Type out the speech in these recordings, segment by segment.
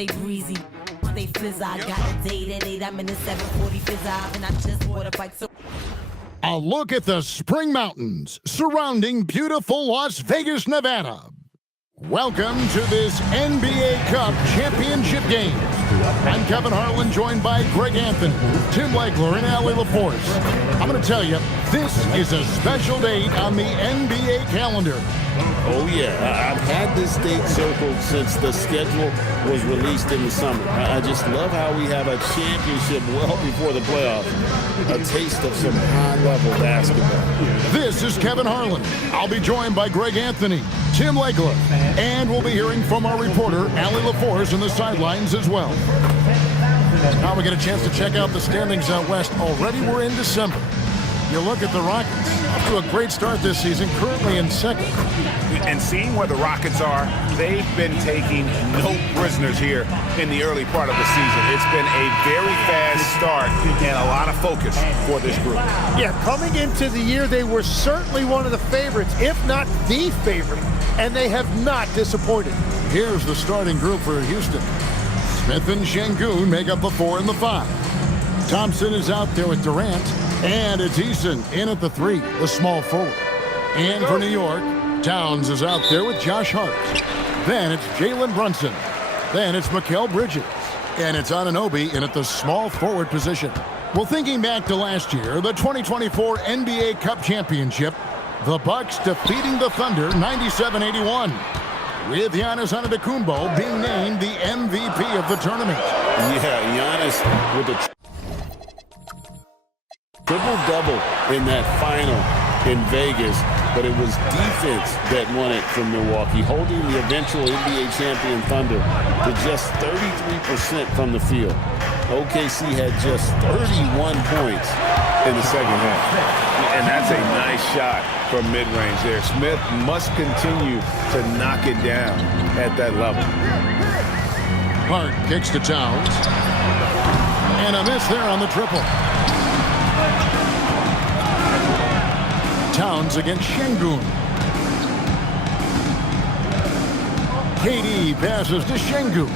stay breezy. Stay fizz. I got a date at 8. I'm in the 740 fizz and I just bought a bike. So a look at the spring mountains surrounding beautiful Las Vegas, Nevada. Welcome to this NBA Cup championship game. I'm Kevin Harlan, joined by Greg Anthony, Tim Legler, and Allie LaForce. I'm going to tell you, this is a special date on the NBA calendar. Oh, yeah. I've had this date circled since the schedule was released in the summer. I just love how we have a championship well before the playoffs. A taste of some high-level basketball. This is Kevin Harlan. I'll be joined by Greg Anthony, Tim Legler, and we'll be hearing from our reporter, Allie LaForce, on the sidelines as well. Now we get a chance to check out the standings out west. Already we're in December. You look at the Rockets, off to a great start this season, currently in second. And seeing where the Rockets are, they've been taking no prisoners here in the early part of the season. It's been a very fast start and a lot of focus for this group. Yeah, coming into the year, they were certainly one of the favorites, if not the favorite, and they have not disappointed. Here's the starting group for Houston. Smith and Şengün make up the 4 and the 5. Thompson is out there with Durant. And it's Eason in at the 3, the small forward. And for New York, Towns is out there with Josh Hart. Then it's Jalen Brunson. Then it's Mikal Bridges. And it's Anunoby in at the small forward position. Well, thinking back to last year, the 2024 NBA Cup Championship, the Bucks defeating the Thunder 97-81. With Giannis Antetokounmpo being named the MVP of the tournament. Yeah, Giannis with the triple-double in that final in Vegas, but it was defense that won it from Milwaukee, holding the eventual NBA champion Thunder to just 33% from the field. OKC had just 31 points in the second half. And that's a nice shot from mid-range there. Smith must continue to knock it down at that level. Hart kicks to Towns. And a miss there on the triple. Towns against Şengün. KD passes to Şengün.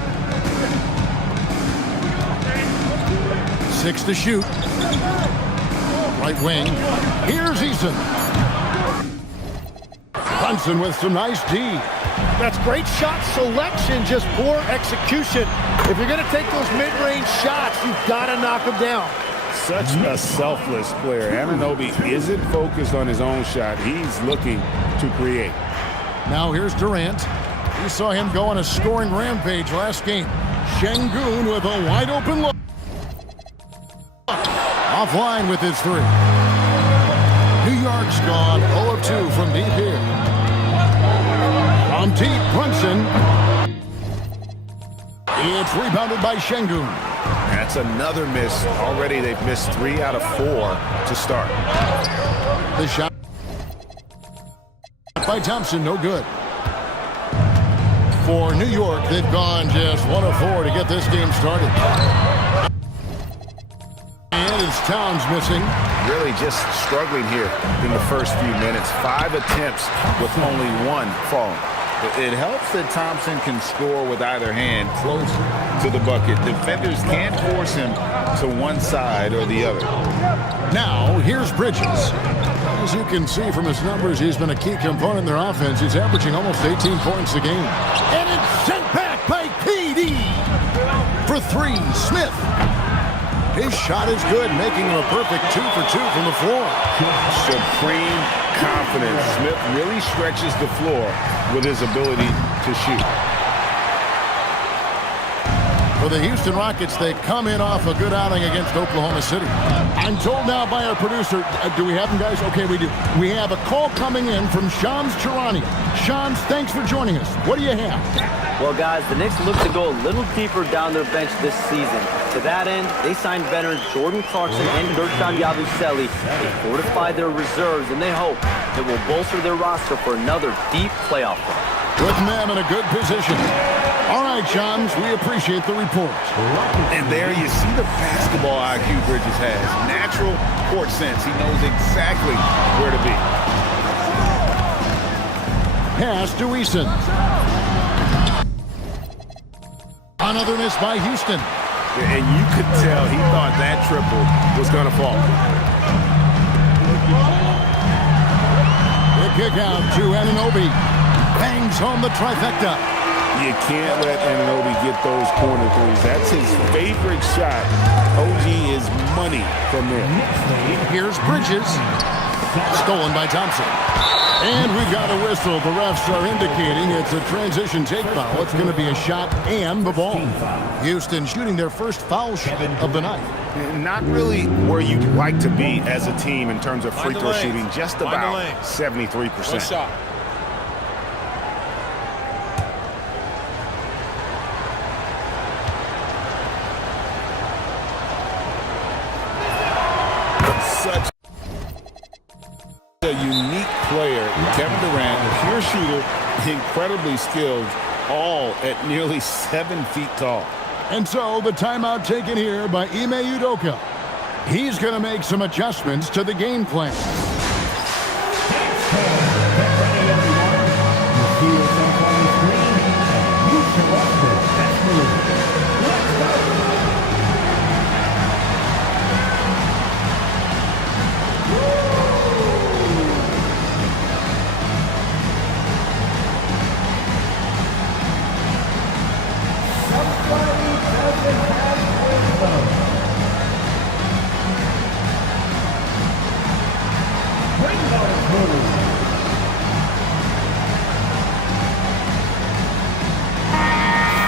6 to shoot. Right wing. Here's Eason. Brunson with some nice D. That's great shot selection, just poor execution. If you're going to take those mid-range shots, you've got to knock them down. Such a selfless player. Anunoby isn't focused on his own shot. He's looking to create. Now here's Durant. We saw him go on a scoring rampage last game. Şengün with a wide open look. Offline with his 3. New York's gone 0 of 2 from deep here. From deep, Brunson. It's rebounded by Şengün. That's another miss. Already they've missed 3 out of 4 to start. The shot by Thompson, no good. For New York, they've gone just 1 of 4 to get this game started. And it's Towns missing. Really just struggling here in the first few minutes. 5 attempts with only 1 falling. It helps that Thompson can score with either hand close to the bucket. Defenders can't force him to one side or the other. Now, here's Bridges. As you can see from his numbers, he's been a key component in their offense. He's averaging almost 18 points a game. And it's sent back by KD. For 3, Smith. His shot is good, making him a perfect 2 for 2 from the floor. Supreme confidence. Smith really stretches the floor with his ability to shoot. For the Houston Rockets, they come in off a good outing against Oklahoma City. I'm told now by our producer, do we have him, guys? Okay, we do. We have a call coming in from Shams Charania. Shams, thanks for joining us. What do you have? Well, guys, the Knicks look to go a little deeper down their bench this season. To that end, they signed veterans Jordan Clarkson and Guerschon Yabusele. They fortified their reserves, and they hope it will bolster their roster for another deep playoff run. With them in a good position. All right, Shams, we appreciate the report. And there you see the basketball IQ Bridges has. Natural court sense. He knows exactly where to be. Pass to Eason. Another miss by Houston. And you could tell he thought that triple was going to fall. The kick out to Anunoby. Bangs home the trifecta. You can't let Anunoby get those corner threes. That's his favorite shot. OG is money from there. Here's Bridges. Stolen by Thompson. And we've got a whistle. The refs are indicating it's a transition take foul. It's going to be a shot and the ball. Houston shooting their first foul shot of the night. Not really where you'd like to be as a team in terms of free throw shooting. Just about 73%. Shot. Such a unique player. Kevin Durant, a pure shooter, incredibly skilled, all at nearly 7 feet tall. And so the timeout taken here by Ime Udoka. He's going to make some adjustments to the game plan.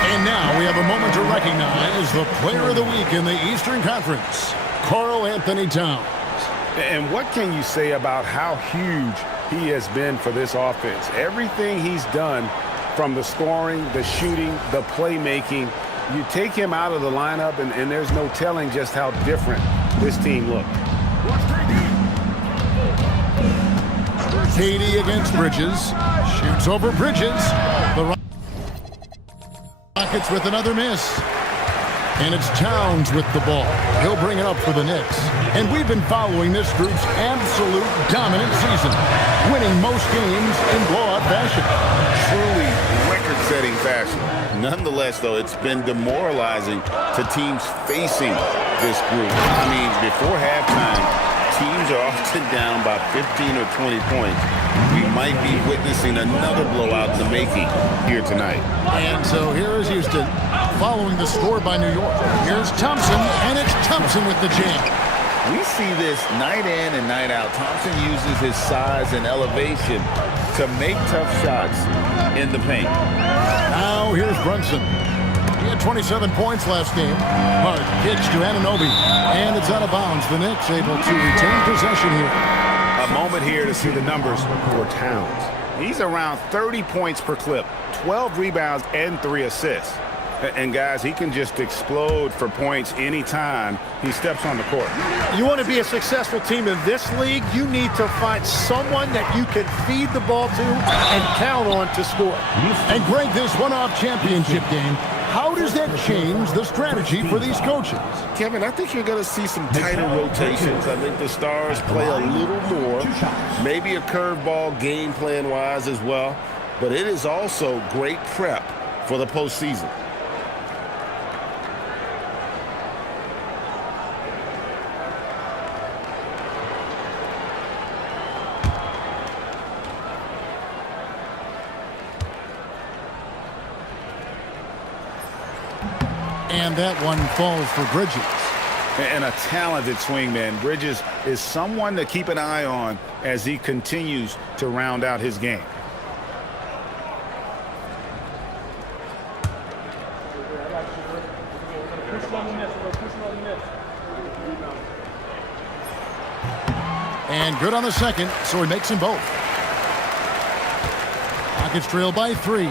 And now we have a moment to recognize the player of the week in the Eastern Conference, Karl Anthony Towns. And what can you say about how huge he has been for this offense? Everything he's done, from the scoring, the shooting, the playmaking, you take him out of the lineup and there's no telling just how different this team looked. KD against Bridges. Shoots over Bridges. The Rockets with another miss. And it's Towns with the ball. He'll bring it up for the Knicks. And we've been following this group's absolute dominant season, winning most games in blowout fashion. Truly record-setting fashion. Nonetheless, though, it's been demoralizing to teams facing this group. I mean, before halftime, teams are often down by 15 or 20 points. We might be witnessing another blowout in the making here tonight. And so here is Houston following the score by New York. Here's Thompson, and it's Thompson with the jam. We see this night in and night out. Thompson uses his size and elevation to make tough shots in the paint. Now here's Brunson. He had 27 points last game. Hard pitch to Anunoby, and it's out of bounds. The Knicks able to retain possession here. A moment here to see the numbers for Towns. He's around 30 points per clip, 12 rebounds, and 3 assists. And guys, he can just explode for points anytime he steps on the court. You want to be a successful team in this league, you need to find someone that you can feed the ball to and count on to score. And Greg, this one-off championship game, how does that change the strategy for these coaches? Kevin, I think you're going to see some tighter rotations. I think the Stars play a little more, maybe a curveball game plan-wise as well. But it is also great prep for the postseason. And that one falls for Bridges. And a talented swingman. Bridges is someone to keep an eye on as he continues to round out his game. And good on the second, so he makes them both. Rockets trail by 3.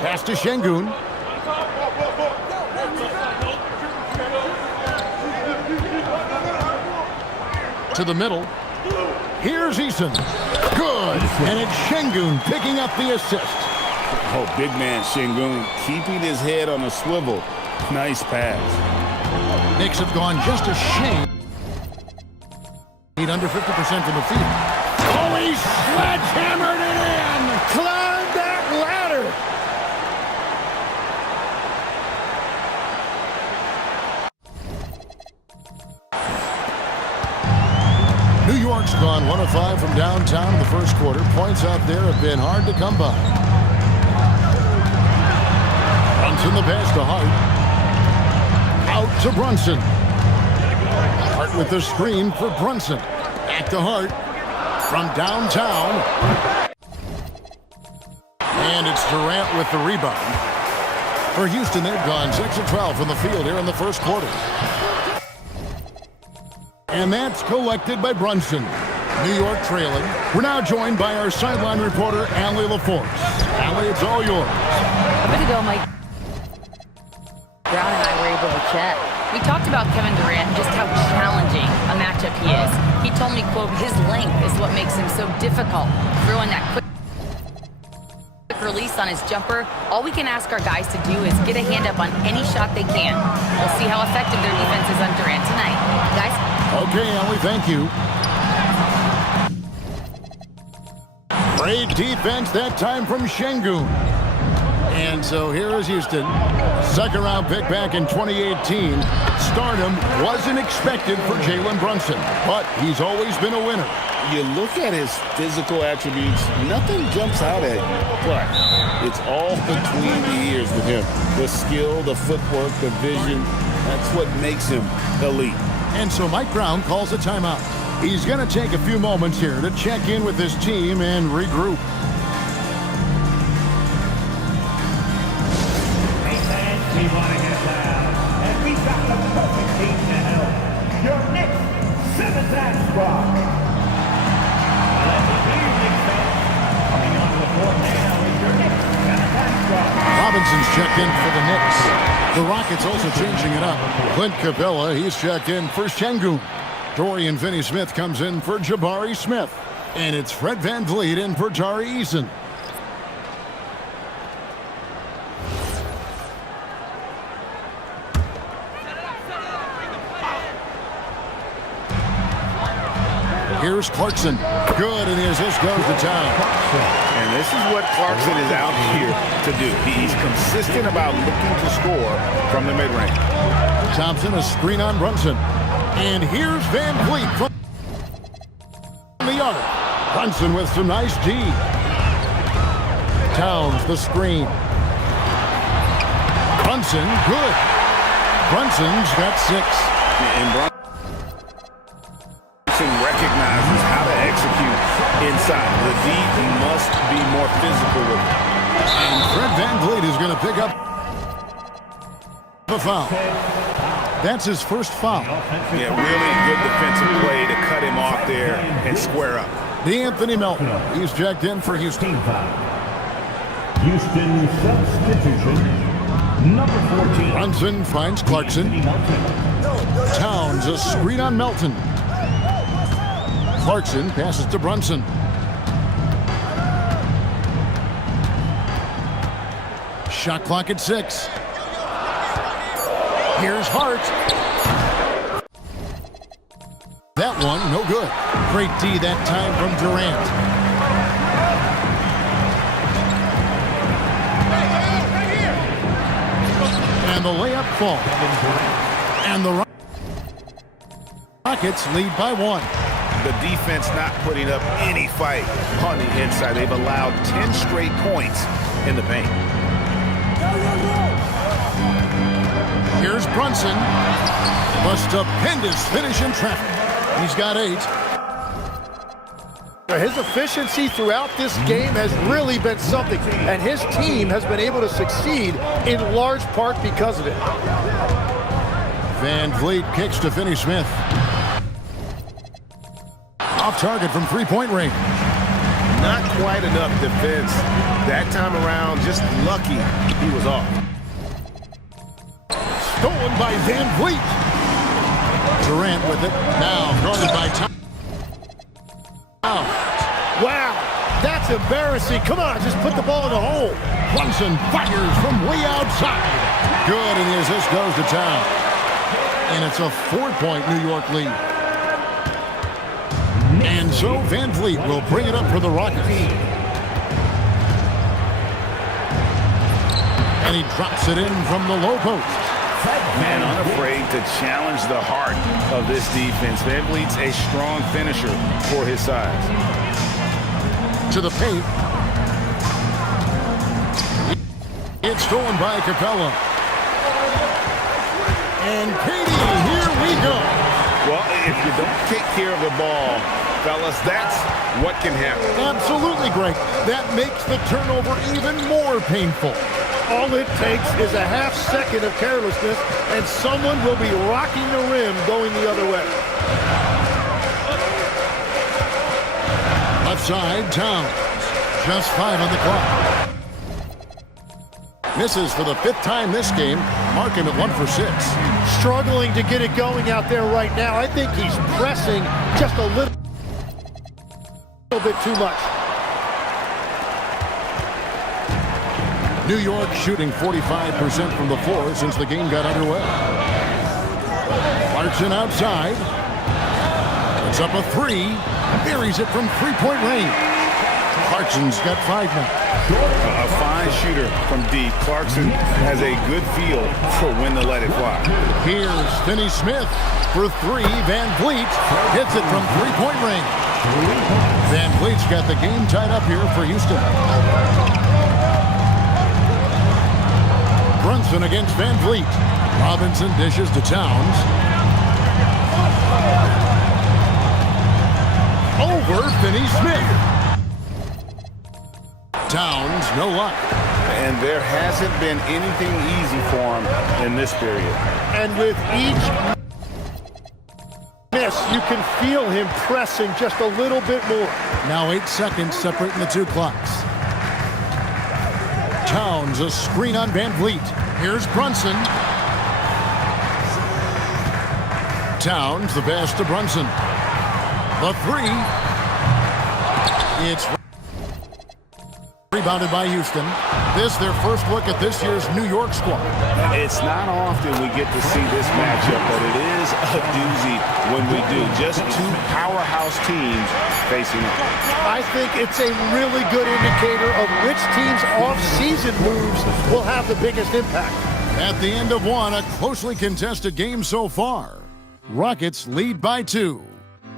Pass to Şengün. To the middle. Here's Eason. Good. And it's Şengün picking up the assist. Oh, big man Şengün keeping his head on a swivel. Nice pass. Knicks have gone just a shade under 50% from the field. Oh, he sledgehammered it in. Climb that ladder. 1 of 5 from downtown in the first quarter. Points out there have been hard to come by. Brunson the pass to Hart. Out to Brunson. Hart with the screen for Brunson. Back to Hart from downtown. And it's Durant with the rebound. For Houston, they've gone 6 of 12 from the field here in the first quarter. And that's collected by Brunson. New York trailing. We're now joined by our sideline reporter, Allie LaForce. Allie, it's all yours. A bit ago, Mike Brown and I were able to chat. We talked about Kevin Durant and just how challenging a matchup he is. He told me, quote, his length is what makes him so difficult. Throwing that quick release on his jumper, all we can ask our guys to do is get a hand up on any shot they can. We'll see how effective their defense is on Durant tonight. Guys? Okay, Ellie, thank you. Great defense that time from Şengün. And so here is Houston. Second round pick back in 2018. Stardom wasn't expected for Jalen Brunson, but he's always been a winner. You look at his physical attributes, nothing jumps out at you, but it's all between the ears with him. The skill, the footwork, the vision, that's what makes him elite. And so Mike Brown calls a timeout. He's going to take a few moments here to check in with his team and regroup. Hey fans, we want to get loud, and we've got the perfect team to help. Your Knicks 7th squad. Robinson's checked in for the Knicks. The Rockets also changing it up. Clint Capella, he's checked in for Şengün. Dorian Finney-Smith comes in for Jabari Smith. And it's Fred VanVleet in for Tari Eason. Here's Clarkson. Good, and his goes to town. And this is what Clarkson is out here to do. He's consistent about looking to score from the mid-range. Thompson, a screen on Brunson. And here's VanVleet from the arc. Brunson with some nice D. Towns, the screen. Brunson, good. Brunson's got 6. And Brunson recognizes how to execute inside. The D must be more physical with it. And Fred VanVleet is going to pick up a foul. That's his first foul. Yeah, really good defensive play to cut him off there and square up. D'Anthony Melton, he's checked in for Houston. Houston substitution, number 14. Brunson finds Clarkson. Towns, a screen on Melton. Clarkson passes to Brunson. Shot clock at 6. Here's Hart. That one, no good. Great D that time from Durant. And the layup falls. And the Rockets lead by 1. The defense not putting up any fight on the inside. They've allowed 10 straight points in the paint. Here's Brunson. A stupendous finish in traffic. He's got 8. His efficiency throughout this game has really been something, and his team has been able to succeed in large part because of it. VanVleet kicks to Finney-Smith. Off target from three-point range. Not quite enough defense. That time around, just lucky he was off. Stolen by VanVleet. Durant with it. Now guarded by Thompson. Wow, that's embarrassing. Come on, just put the ball in the hole. Brunson fires from way outside. Good, and his assist goes to town. And it's a 4-point New York lead. And so VanVleet will bring it up for the Rockets. And he drops it in from the low post. Man, unafraid to challenge the heart of this defense. Van Vliet's a strong finisher for his size. To the paint. It's stolen by Capella. And Katie, here we go. Well, if you don't take care of the ball, fellas, that's what can happen. Absolutely, Greg. That makes the turnover even more painful. All it takes is a half second of carelessness, and someone will be rocking the rim going the other way. Left side, Towns. Just 5 on the clock. Misses for the 5th time this game, marking it 1 for 6. Struggling to get it going out there right now. I think he's pressing just a little bit too much. New York shooting 45% from the floor since the game got underway. Clarkson outside. Puts up a 3. Buries it from three-point range. Clarkson's got 5 now. A fine shooter from deep. Clarkson has a good feel for when to let it fly. Here's Finney Smith for 3. Van Vliet hits it from three-point range. Van Vliet's got the game tied up here for Houston. Brunson against Van Vliet. Robinson dishes to Towns. Over Finney Smith. Towns, no luck. And there hasn't been anything easy for him in this period. And with each miss, you can feel him pressing just a little bit more. Now 8 seconds separating the 2 clocks. Towns, a screen on Van Vliet. Here's Brunson. Towns, the pass to Brunson. The 3. It's rebounded by Houston. This their first look at this year's New York squad. It's not often we get to see this matchup, but it is a doozy when we do. Just 2 powerhouse teams facing up. I think it's a really good indicator of which team's off-season moves will have the biggest impact. At the end of one, a closely contested game so far. Rockets lead by 2.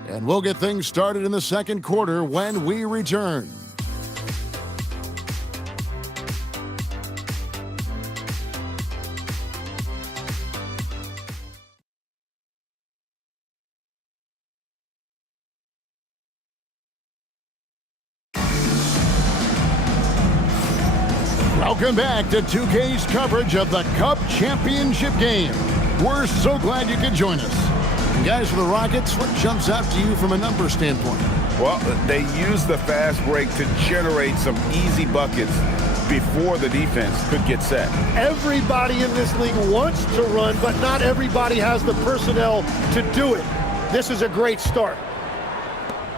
And we'll get things started in the second quarter when we return. Welcome back to 2K's coverage of the Cup Championship game. We're so glad you could join us. And guys, for the Rockets, what jumps out to you from a number standpoint? Well, they use the fast break to generate some easy buckets before the defense could get set. Everybody in this league wants to run, but not everybody has the personnel to do it. This is a great start.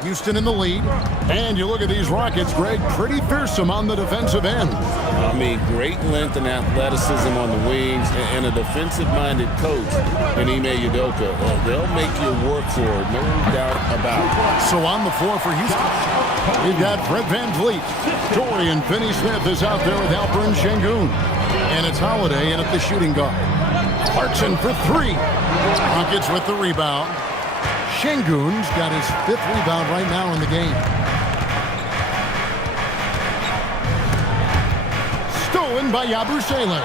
Houston in the lead. And you look at these Rockets, Greg, pretty fearsome on the defensive end. I mean, great length and athleticism on the wings, and a defensive-minded coach in Ime Udoka. They'll make you work for it, no doubt about it. So on the floor for Houston, we've got Fred Van Vliet. Dorian Finney-Smith is out there with Alperen Sengun. And it's Holiday in at the shooting guard. Clarkson for 3. Rockets with the rebound. Sengun's got his 5th rebound right now in the game. Stolen by Yabusele.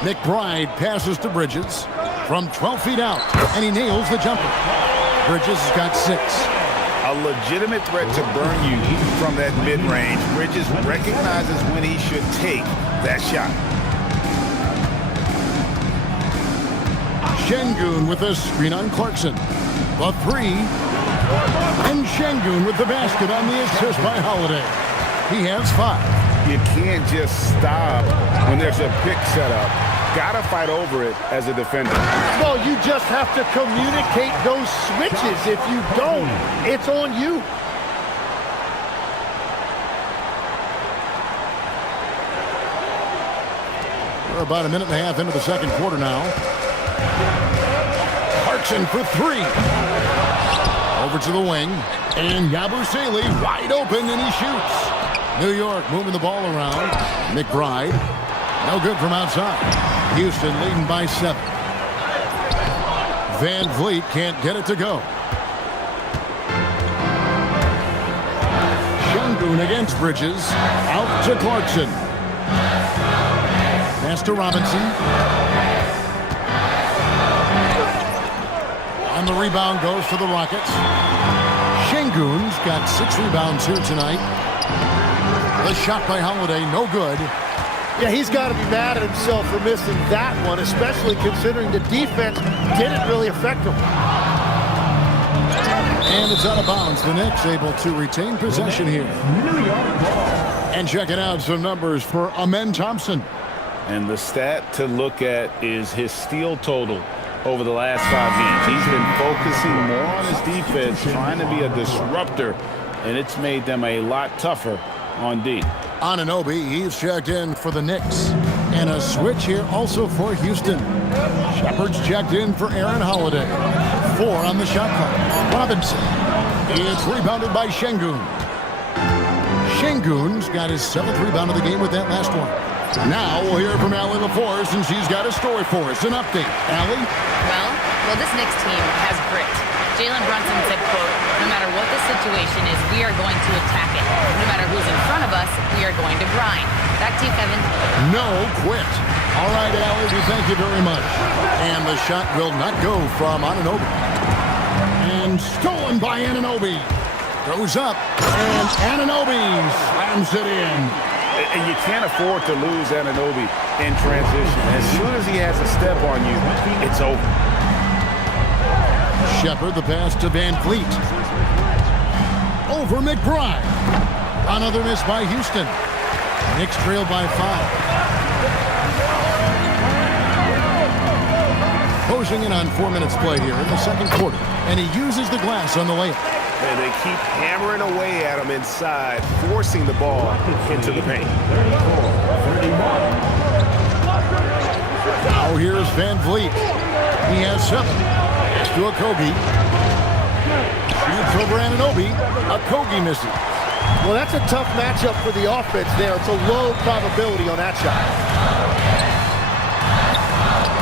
McBride passes to Bridges from 12 feet out, and he nails the jumper. Bridges has got 6. A legitimate threat to burn you from that mid-range. Bridges recognizes when he should take that shot. Sengun with a screen on Clarkson. The 3. And Sengun with the basket on the assist by Holiday. He has 5. You can't just stop when there's a pick set up. Gotta fight over it as a defender. Well, you just have to communicate those switches. If you don't, it's on you. We're about a minute and a half into the second quarter now. Clarkson for 3. Over to the wing. And Yabusele wide open, and he shoots. New York moving the ball around. McBride No good from outside. Houston leading by 7. Van Vliet can't get it to go. Shengun against Bridges. Out to Clarkson. Pass to Robinson. And the rebound goes to the Rockets. Shengun's got 6 rebounds here tonight. The shot by Holiday, no good. Yeah, he's got to be mad at himself for missing that one, especially considering the defense didn't really affect him. And it's out of bounds. The Knicks able to retain possession here. And checking out some numbers for Amen Thompson. And the stat to look at is his steal total over the last 5 games. He's been focusing more on his defense, trying to be a disruptor, and it's made them a lot tougher on D. Anunoby, he's checked in for the Knicks. And a switch here also for Houston. Shepard's checked in for Aaron Holiday. 4 on the shot clock. Robinson. It's rebounded by Shengun. Shengun's got his 7th rebound of the game with that last one. Now we'll hear from Allie LaForce, and she's got a story for us. An update. Allie? Well, this Knicks team has grit. Jalen Brunson said, quote, "No matter what the situation is, we are going to attack it. No matter who's in front of us, we are going to grind." Back to you, Kevin. No quit. All right, Allie, we thank you very much. And the shot will not go from Anunoby. And stolen by Anunoby. Goes up, and Anunoby slams it in. And you can't afford to lose Anunoby in transition. As soon as he has a step on you, it's over. Shepard, the pass to Van Vliet. Over McBride. Another miss by Houston. Knicks trail by 5. Closing in on 4 minutes played here in the second quarter. And he uses the glass on the layup. And they keep hammering away at him inside, forcing the ball into the paint. Now here's Van Vliet. He has 7. Pass to Okogie. Shoots over Anunoby. Okogie misses. Well, that's a tough matchup for the offense there. It's a low probability on that shot.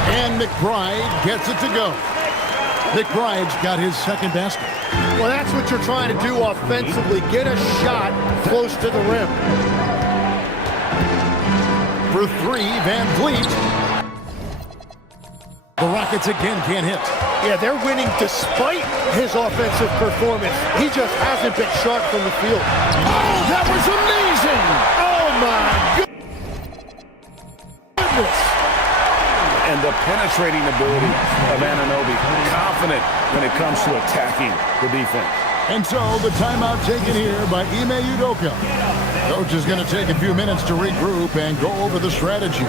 And McBride gets it to go. McBride's got his 2nd basket. Well, that's what you're trying to do offensively. Get a shot close to the rim. For 3, Van Vliet. The Rockets again can't hit. Yeah, they're winning despite his offensive performance. He just hasn't been sharp from the field. Oh, that was amazing! Oh, my goodness. And the penetrating ability of Anunoby, confident when it comes to attacking the defense. And so the timeout taken here by Ime Udoka. Coach is going to take a few minutes to regroup and go over the strategy.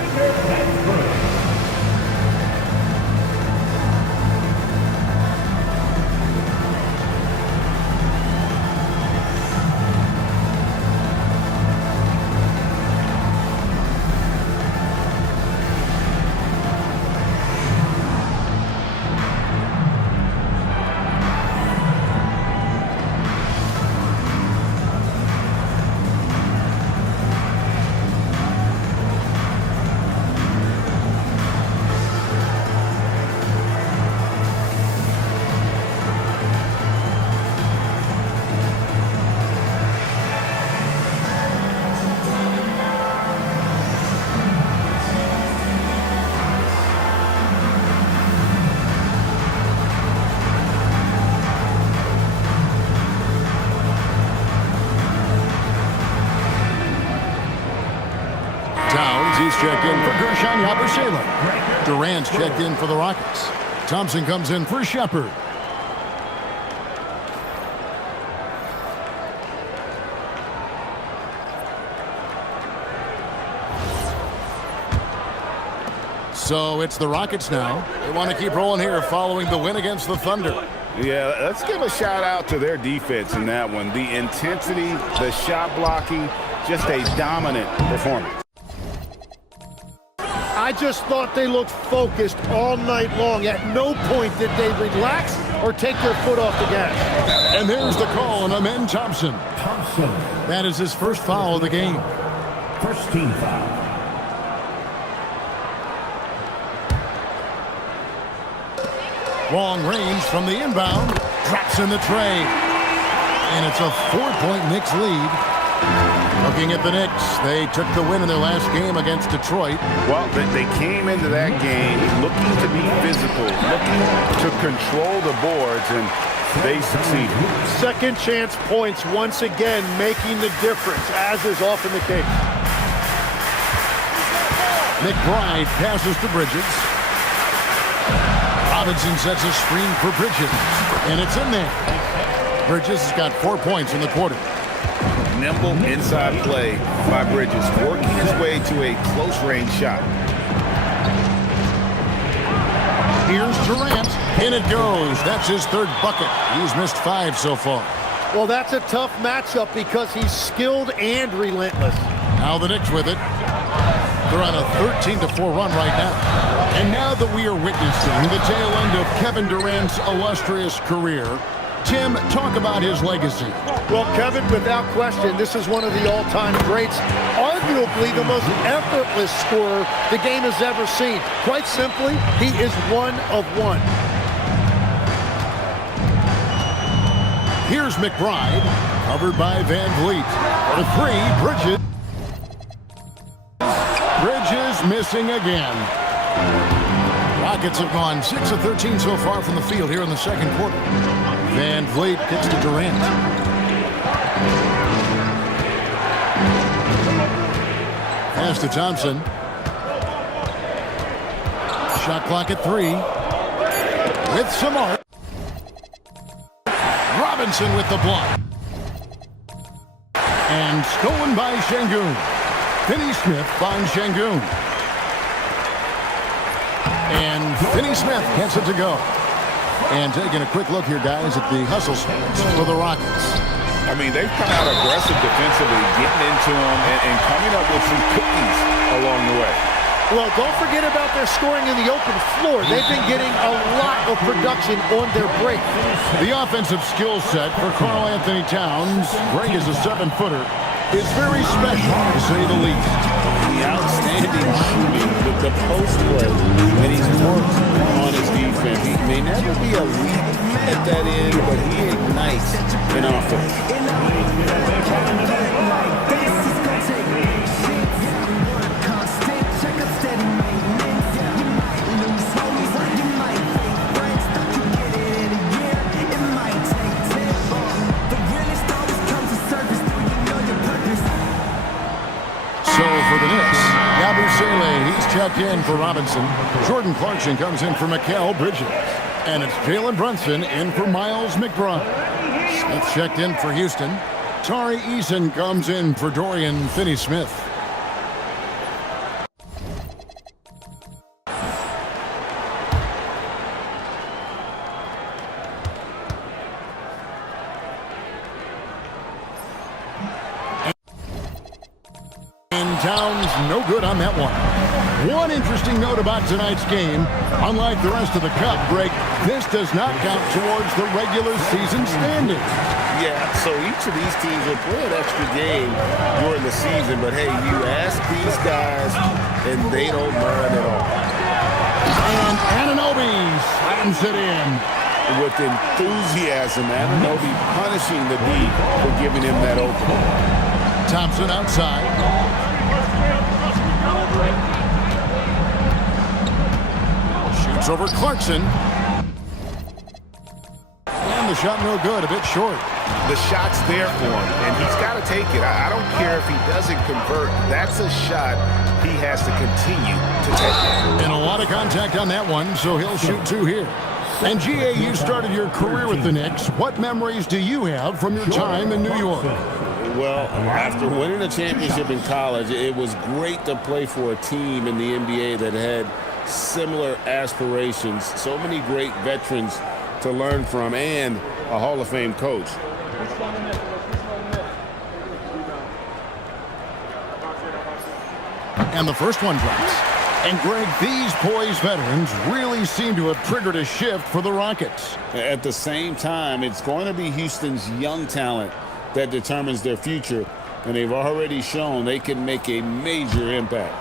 He's checked in for Gershon Yabusele. Durant's checked in for the Rockets. Thompson comes in for Shepard. So it's the Rockets now. They want to keep rolling here following the win against the Thunder. Yeah, let's give a shout out to their defense in that one. The intensity, the shot blocking, just a dominant performance. I just thought they looked focused all night long. At no point did they relax or take their foot off the gas. And there's the call on Amen Thompson. That is his first foul of the game. First team foul. Long range from the inbound. Drops in the tray. And it's a 4-point Knicks lead. Looking at the Knicks, they took the win in their last game against Detroit. Well, they came into that game looking to be physical, looking to control the boards, and they succeeded. Second chance points once again making the difference, as is often the case. McBride passes to Bridges. Robinson sets a screen for Bridges, and it's in there. Bridges has got 4 points in the quarter. Nimble inside play by Bridges, working his way to a close-range shot. Here's Durant, and it goes. That's his third bucket. He's missed 5 so far. Well, that's a tough matchup because he's skilled and relentless. Now the Knicks with it. They're on a 13-4 run right now. And now that we are witnessing the tail end of Kevin Durant's illustrious career, Tim, talk about his legacy. Well, Kevin, without question, this is one of the all-time greats. Arguably the most effortless scorer the game has ever seen. Quite simply, he is one of one. Here's McBride, covered by Van Vliet. For 3, Bridges. Bridges missing again. Rockets have gone 6 of 13 so far from the field here in the second quarter. Van Vliet kicks to Durant. Pass to Thompson. Shot clock at 3. With Samart. Robinson with the block. And stolen by Şengün. Finney Smith finds Şengün. And Finney Smith gets it to go. And taking a quick look here, guys, at the hustle stats for the Rockets. I mean, they've come out aggressive defensively, getting into them and coming up with some cookies along the way. Well, don't forget about their scoring in the open floor. They've been getting a lot of production on their break. The offensive skill set for Karl Anthony Towns, great as a 7-footer, is very special, to say the least. The outstanding shooting with the post play, and he's worked on his defense. He may never be elite at that end, but he ignites an offense. So for the Knicks, he's checked in for Robinson. Jordan Clarkson comes in for Mikal Bridges. And it's Jalen Brunson in for Miles McBride. Smith checked in for Houston. Tari Eason comes in for Dorian Finney-Smith. Towns no good on that one. One interesting note about tonight's game, unlike the rest of the cup break, this does not count towards the regular season standings. Yeah, so each of these teams will play an extra game during the season, but hey, you ask these guys and they don't mind at all. And Anunoby slams it in. With enthusiasm, Anunoby punishing the D for giving him that opening. Thompson outside. Shoots over Clarkson. And the shot no good, a bit short. The shot's there for him, and he's got to take it. I don't care if he doesn't convert. That's a shot he has to continue to take. And a lot of contact on that one, so he'll shoot 2 here. And G.A., you started your career with the Knicks. What memories do you have from your time in New York? Well, after winning a championship in college, it was great to play for a team in the NBA that had similar aspirations. So many great veterans to learn from and a Hall of Fame coach. And the first one drops. And Greg, these poised veterans really seem to have triggered a shift for the Rockets. At the same time, it's going to be Houston's young talent that determines their future, and they've already shown they can make a major impact.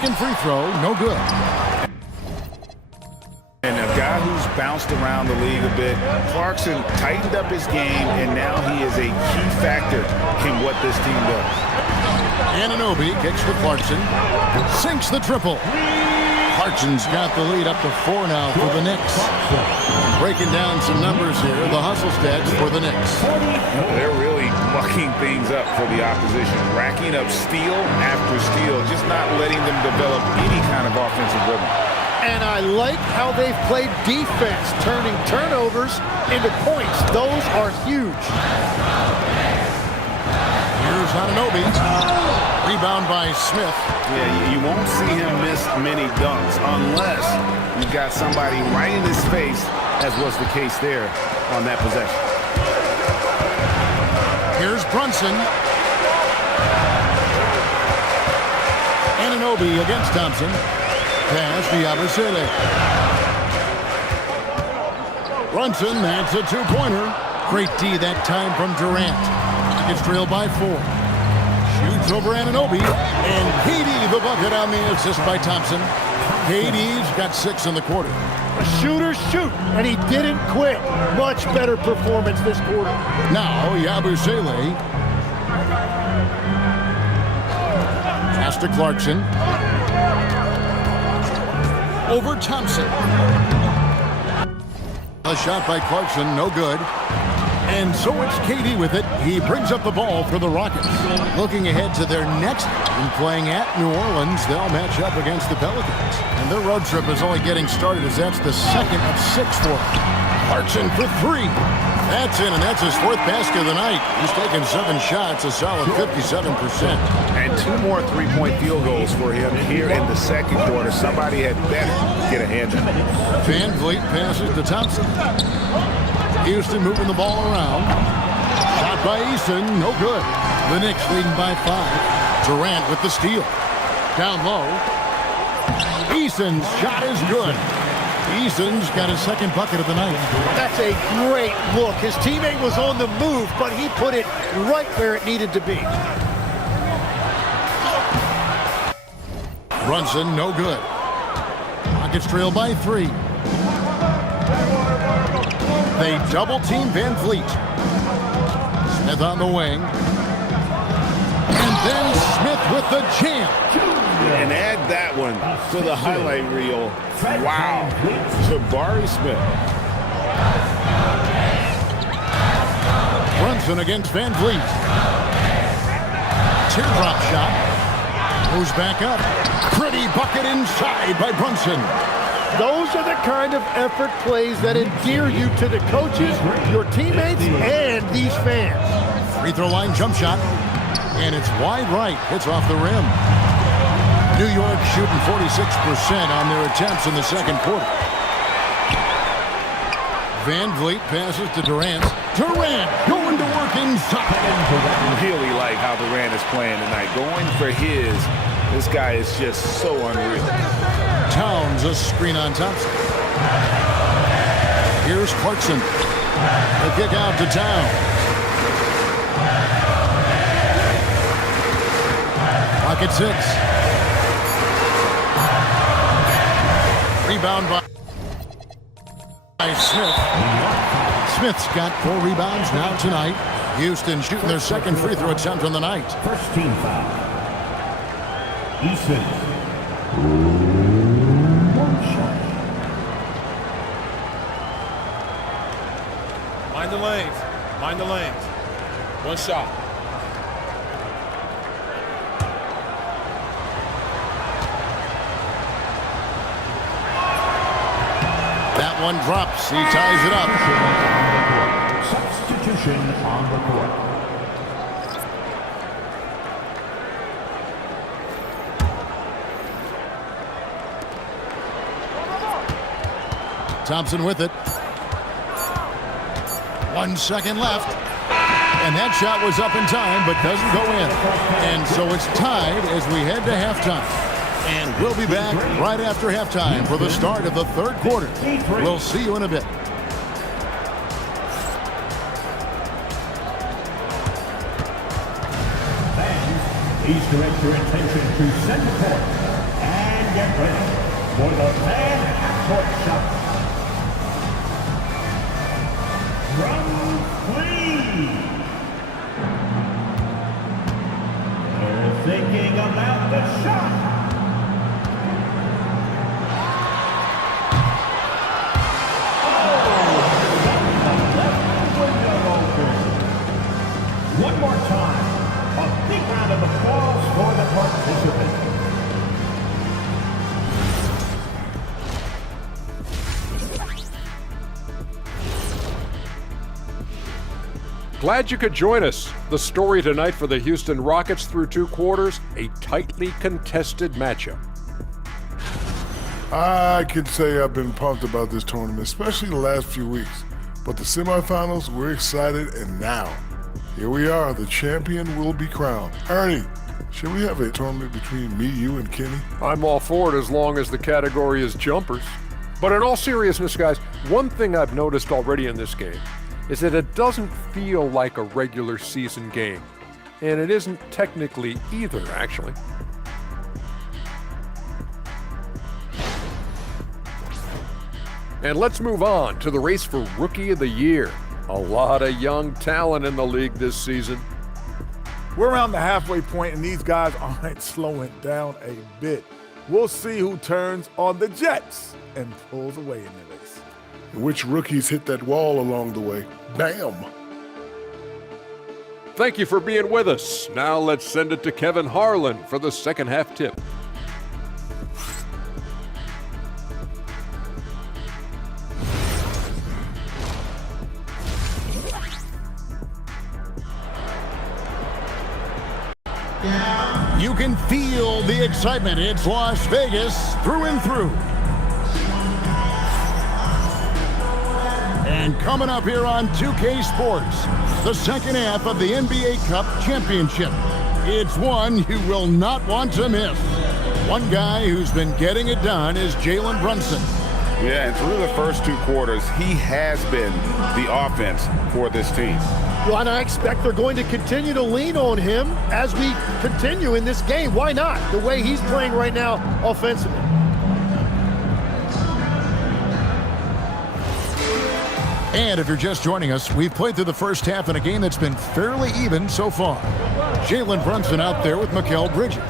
second free throw, no good. And a guy who's bounced around the league a bit, Clarkson tightened up his game, and now he is a key factor in what this team does. Anunoby kicks to Clarkson. Sinks the triple. Clarkson's got the lead up to 4 now for the Knicks. Breaking down some numbers here, the hustle stats for the Knicks. They're really mucking things up for the opposition, racking up steal after steal, just not letting them develop any kind of offensive rhythm. And I like how they've played defense, turning turnovers into points. Those are huge. Here's Anunoby. Rebound by Smith. Yeah, you won't see him miss many dunks unless you've got somebody right in his face, as was the case there on that possession. Here's Brunson. Anunoby against Thompson. Pass to Yabusele. Brunson, that's a two-pointer. Great D that time from Durant. He gets trailed by 4. Shoots over Anunoby. And KD the bucket on the assist by Thompson. KD's got 6 in the quarter. Shooters shoot, and he didn't quit. Much better performance this quarter. Now Yabusele. Pass to Clarkson. Over Thompson. A shot by Clarkson, no good. And so it's KD with it. He brings up the ball for the Rockets. Looking ahead to their next game, playing at New Orleans, they'll match up against the Pelicans. And their road trip is only getting started as that's the second of 6 for them. Clarkson for 3. That's in, and that's his 4th basket of the night. He's taken 7 shots, a solid 57%. And 2 more three-point field goals for him here in the second quarter. Somebody had better get a hand on it. Van Vliet passes to Thompson. Houston moving the ball around. Shot by Eason, no good. The Knicks leading by 5. Durant with the steal. Down low. Eason's shot is good. Eason's got his 2nd bucket of the night. That's a great look. His teammate was on the move, but he put it right where it needed to be. Brunson, no good. Rockets trail by 3. They double-team Van Vliet. Smith on the wing. And then Smith with the jam. And add that one to the highlight reel. Wow. Jabari Smith. Brunson against Van Vliet. Teardrop shot. Goes back up. Pretty bucket inside by Brunson. Those are the kind of effort plays that endear you to the coaches, your teammates, and these fans. Free throw line jump shot. And it's wide right. It's off the rim. New York shooting 46% on their attempts in the second quarter. Van Vliet passes to Durant. Durant going to work inside. Really like how Durant is playing tonight. Going for his. This guy is just so unreal. Towns a screen on Thompson. Here's Clarkson. The kick out to Towns. Rocket 6. Rebound by Smith. Smith's got 4 rebounds now tonight. Houston shooting their 2nd free throw attempt on the night. First team foul. Eason. One shot. Mind the lanes. Mind the lanes. 1 shot. That one drops. He ties it up. Substitution on the court. Thompson with it. 1 second left. And that shot was up in time, but doesn't go in. And so it's tied as we head to halftime. And we'll be back right after halftime for the start of the 3rd quarter. We'll see you in a bit. Fans, please direct your attention to center court And get ready for the man court shot. From Cleveland. They're thinking about the shot. One more time, a big round of applause for the participants. Glad you could join us. The story tonight for the Houston Rockets through 2 quarters, a tightly contested matchup. I can say I've been pumped about this tournament, especially the last few weeks. But the semifinals, we're excited, and now, here we are, the champion will be crowned. Ernie, should we have a tournament between me, you, and Kenny? I'm all for it as long as the category is jumpers. But in all seriousness, guys, one thing I've noticed already in this game is that it doesn't feel like a regular season game. And it isn't technically either, actually. And let's move on to the race for Rookie of the Year. A lot of young talent in the league this season. We're around the halfway point, and these guys aren't slowing down a bit. We'll see who turns on the Jets and pulls away in the race. Which rookies hit that wall along the way? Bam! Thank you for being with us. Now let's send it to Kevin Harlan for the second half tip. You can feel the excitement. It's Las Vegas through and through. And coming up here on 2K Sports, the second half of the NBA Cup Championship. It's one you will not want to miss. One guy who's been getting it done is Jalen Brunson. Yeah, and through the first 2 quarters, he has been the offense for this team. Well, and I expect they're going to continue to lean on him as we continue in this game. Why not? The way he's playing right now offensively. And if you're just joining us, we've played through the first half in a game that's been fairly even so far. Jalen Brunson out there with Mikal Bridges.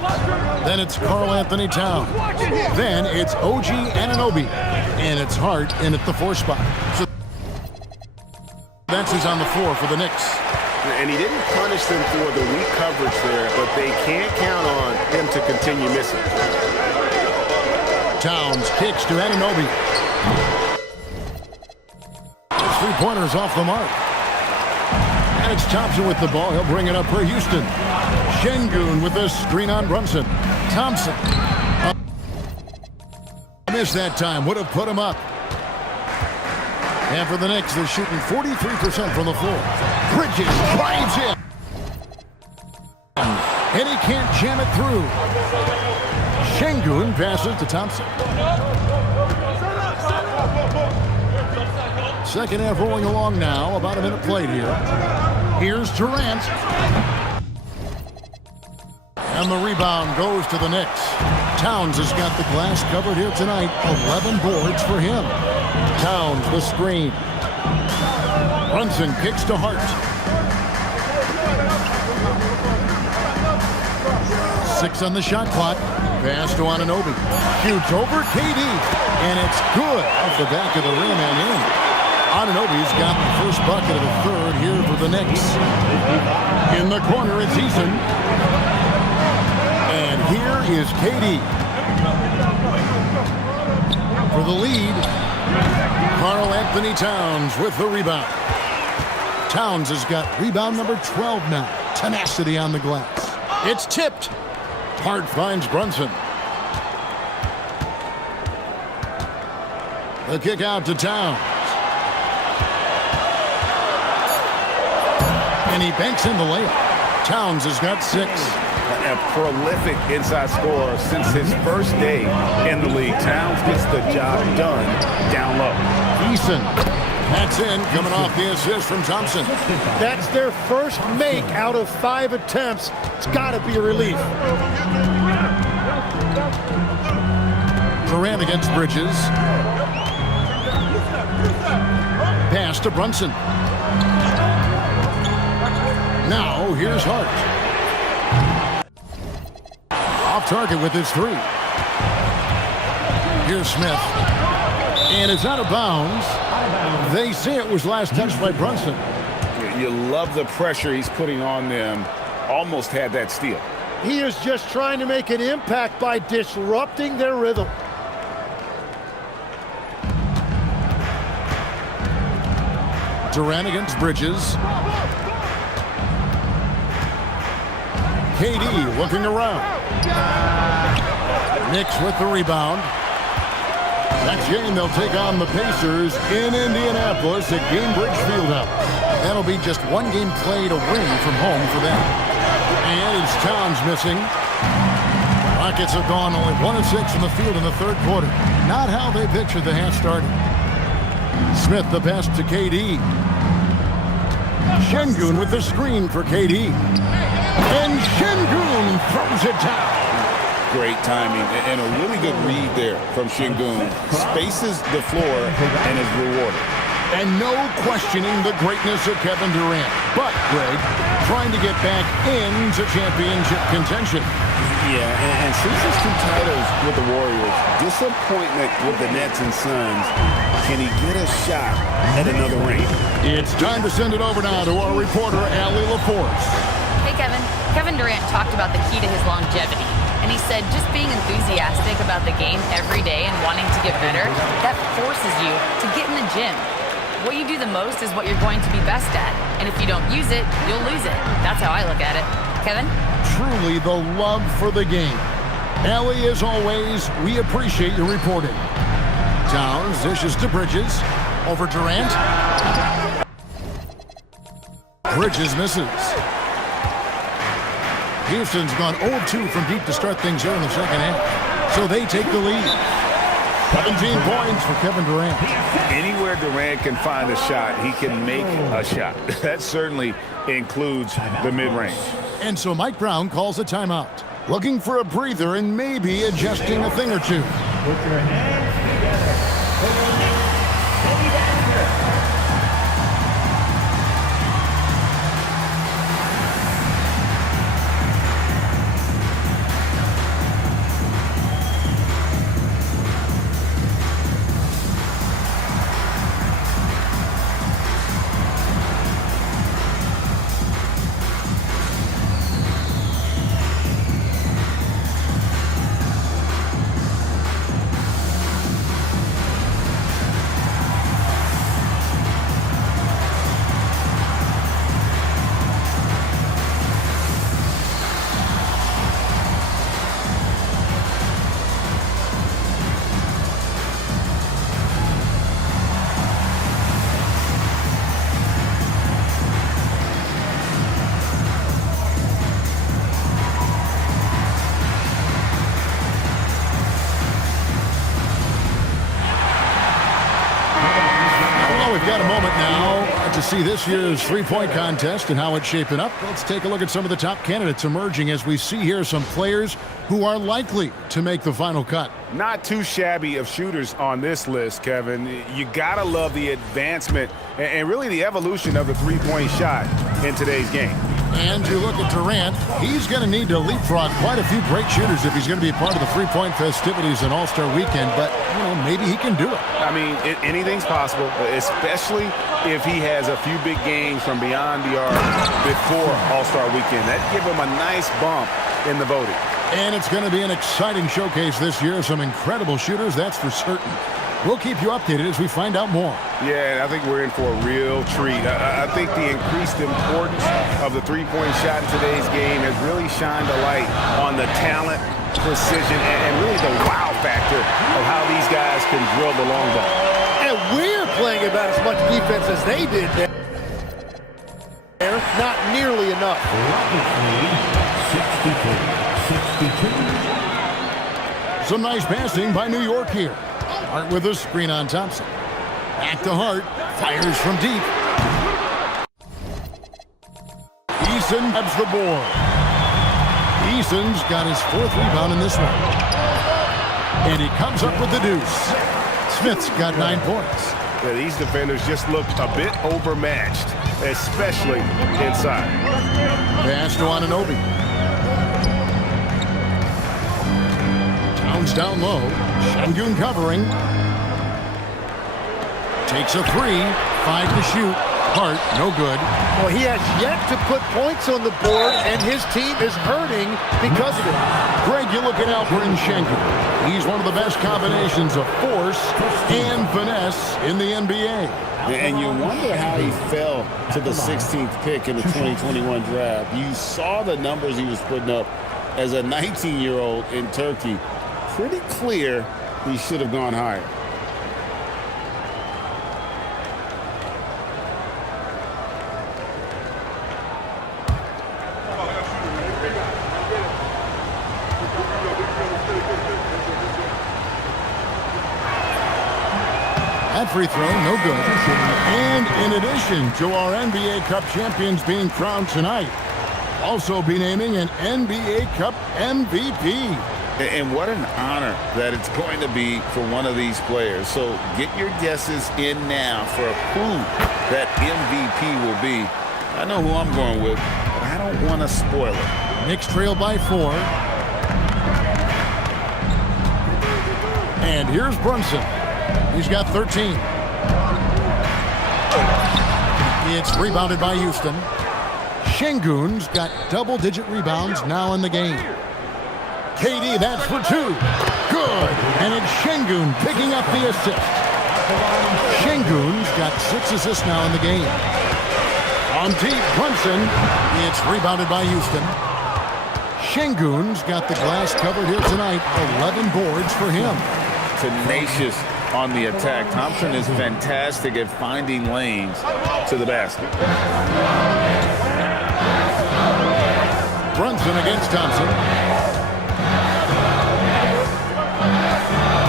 Then it's Karl Anthony Towns. Then it's OG Anunoby. And it's Hart in at the 4 spot. So Bench is on the floor for the Knicks. And he didn't punish them for the weak coverage there, but they can't count on him to continue missing. Towns kicks to Anunoby. 3-pointers off the mark. And it's Thompson with the ball. He'll bring it up for Houston. Şengün with the screen on Brunson. Thompson. Missed that time. Would have put him up. And for the Knicks, they're shooting 43% from the floor. Bridges drives in. And he can't jam it through. Şengün passes to Thompson. Second half rolling along now. About a minute played here. Here's Durant. And the rebound goes to the Knicks. Towns has got the glass covered here tonight. 11 boards for him. Towns the screen. Brunson kicks to Hart. 6 on the shot clock. Pass to Anunoby. Shoots over KD. And it's good off the back of the rim and in. Anunoby's got the first bucket of the third here for the Knicks. In the corner, it's Eason. And here is KD. For the lead, Karl Anthony Towns with the rebound. Towns has got rebound number 12 now. Tenacity on the glass. It's tipped. Hart finds Brunson. The kick out to Towns. And he banks in the layup. Towns has got 6. A prolific inside scorer since his first day in the league. Towns gets the job done down low. Eason. That's in, coming off the assist from Thompson. That's their first make out of 5 attempts. It's got to be a relief. Durant against Bridges. Pass to Brunson. Now here's Hart. Off target with his three. Here's Smith. And it's out of bounds. They say it was last touched by Brunson. You love the pressure he's putting on them. Almost had that steal. He is just trying to make an impact by disrupting their rhythm. Durant against Bridges. KD looking around. Knicks with the rebound. Next game, they'll take on the Pacers in Indianapolis at Gainbridge Fieldhouse. That'll be just one game played away from home for them. And it's Towns missing. Rockets have gone only 1 of 6 from the field in the third quarter. Not how they pictured the half started. Smith the pass to KD. Şengün with the screen for KD. And Şengün throws it down. Great timing and a really good read there from Şengün. Spaces the floor and is rewarded. And no questioning the greatness of Kevin Durant. But, Greg, trying to get back into championship contention. Yeah, and since his 2 titles with the Warriors, disappointment with the Nets and Suns, can he get a shot at another ring? It's time to send it over now to our reporter, Allie LaForce. Hey, Kevin. Kevin Durant talked about the key to his longevity. And he said just being enthusiastic about the game every day and wanting to get better, that forces you to get in the gym. What you do the most is what you're going to be best at. And if you don't use it, you'll lose it. That's how I look at it. Kevin? Truly the love for the game. Allie, as always, we appreciate your reporting. Towns dishes to Bridges. Over Durant. Bridges misses. Houston's gone 0-2 from deep to start things here in the second half. So they take the lead. 17 points for Kevin Durant. Anywhere Durant can find a shot, he can make a shot. That certainly includes the mid-range. And so Mike Brown calls a timeout. Looking for a breather and maybe adjusting a thing or two. Put your hands together for the Knicks City Dancer. We've got a moment now to see this year's three-point contest and how it's shaping up. Let's take a look at some of the top candidates emerging as we see here some players who are likely to make the final cut. Not too shabby of shooters on this list, Kevin. You gotta love the advancement and really the evolution of the three-point shot in today's game. And you look at Durant, he's going to need to leapfrog quite a few great shooters if he's going to be a part of the three-point festivities in All-Star Weekend, but, you know, maybe he can do it. I mean, anything's possible, especially if he has a few big games from beyond the arc before All-Star Weekend. That'd give him a nice bump in the voting. And it's going to be an exciting showcase this year. Some incredible shooters, that's for certain. We'll keep you updated as we find out more. Yeah, I think we're in for a real treat. I think the increased importance of the three-point shot in today's game has really shined a light on the talent, precision, and really the wow factor of how these guys can drill the long ball. And we're playing about as much defense as they did there. Not nearly enough. 63-62. Some nice passing by New York here. Hart with a screen on Thompson. Back to Hart. Fires from deep. Eason grabs the board. Eason's got his fourth rebound in this one. And he comes up with the deuce. Smith's got 9 points. Yeah, these defenders just look a bit overmatched, especially inside. Pass to Anunoby. Towns down low. Şengün covering. Takes a 3. 5 to shoot. Hart, no good. Well, he has yet to put points on the board, and his team is hurting because of it. Greg, you're looking out for Şengün. He's one of the best combinations of force and finesse in the NBA. And you wonder how he fell to the 16th pick in the 2021 draft. You saw the numbers he was putting up as a 19-year-old in Turkey. Pretty clear he should have gone higher. That free throw, no good. And in addition to our NBA Cup champions being crowned tonight, also be naming an NBA Cup MVP. And what an honor that it's going to be for one of these players. So get your guesses in now for who that MVP will be. I know who I'm going with, but I don't want to spoil it. Knicks trail by 4. And here's Brunson. He's got 13. It's rebounded by Houston. Şengün's got double-digit rebounds now in the game. KD, that's for 2. Good. And it's Şengün picking up the assist. Şengün's got 6 assists now in the game. On deep, Brunson. It's rebounded by Houston. Şengün's got the glass covered here tonight. 11 boards for him. Tenacious on the attack. Thompson is fantastic at finding lanes to the basket. Brunson against Thompson.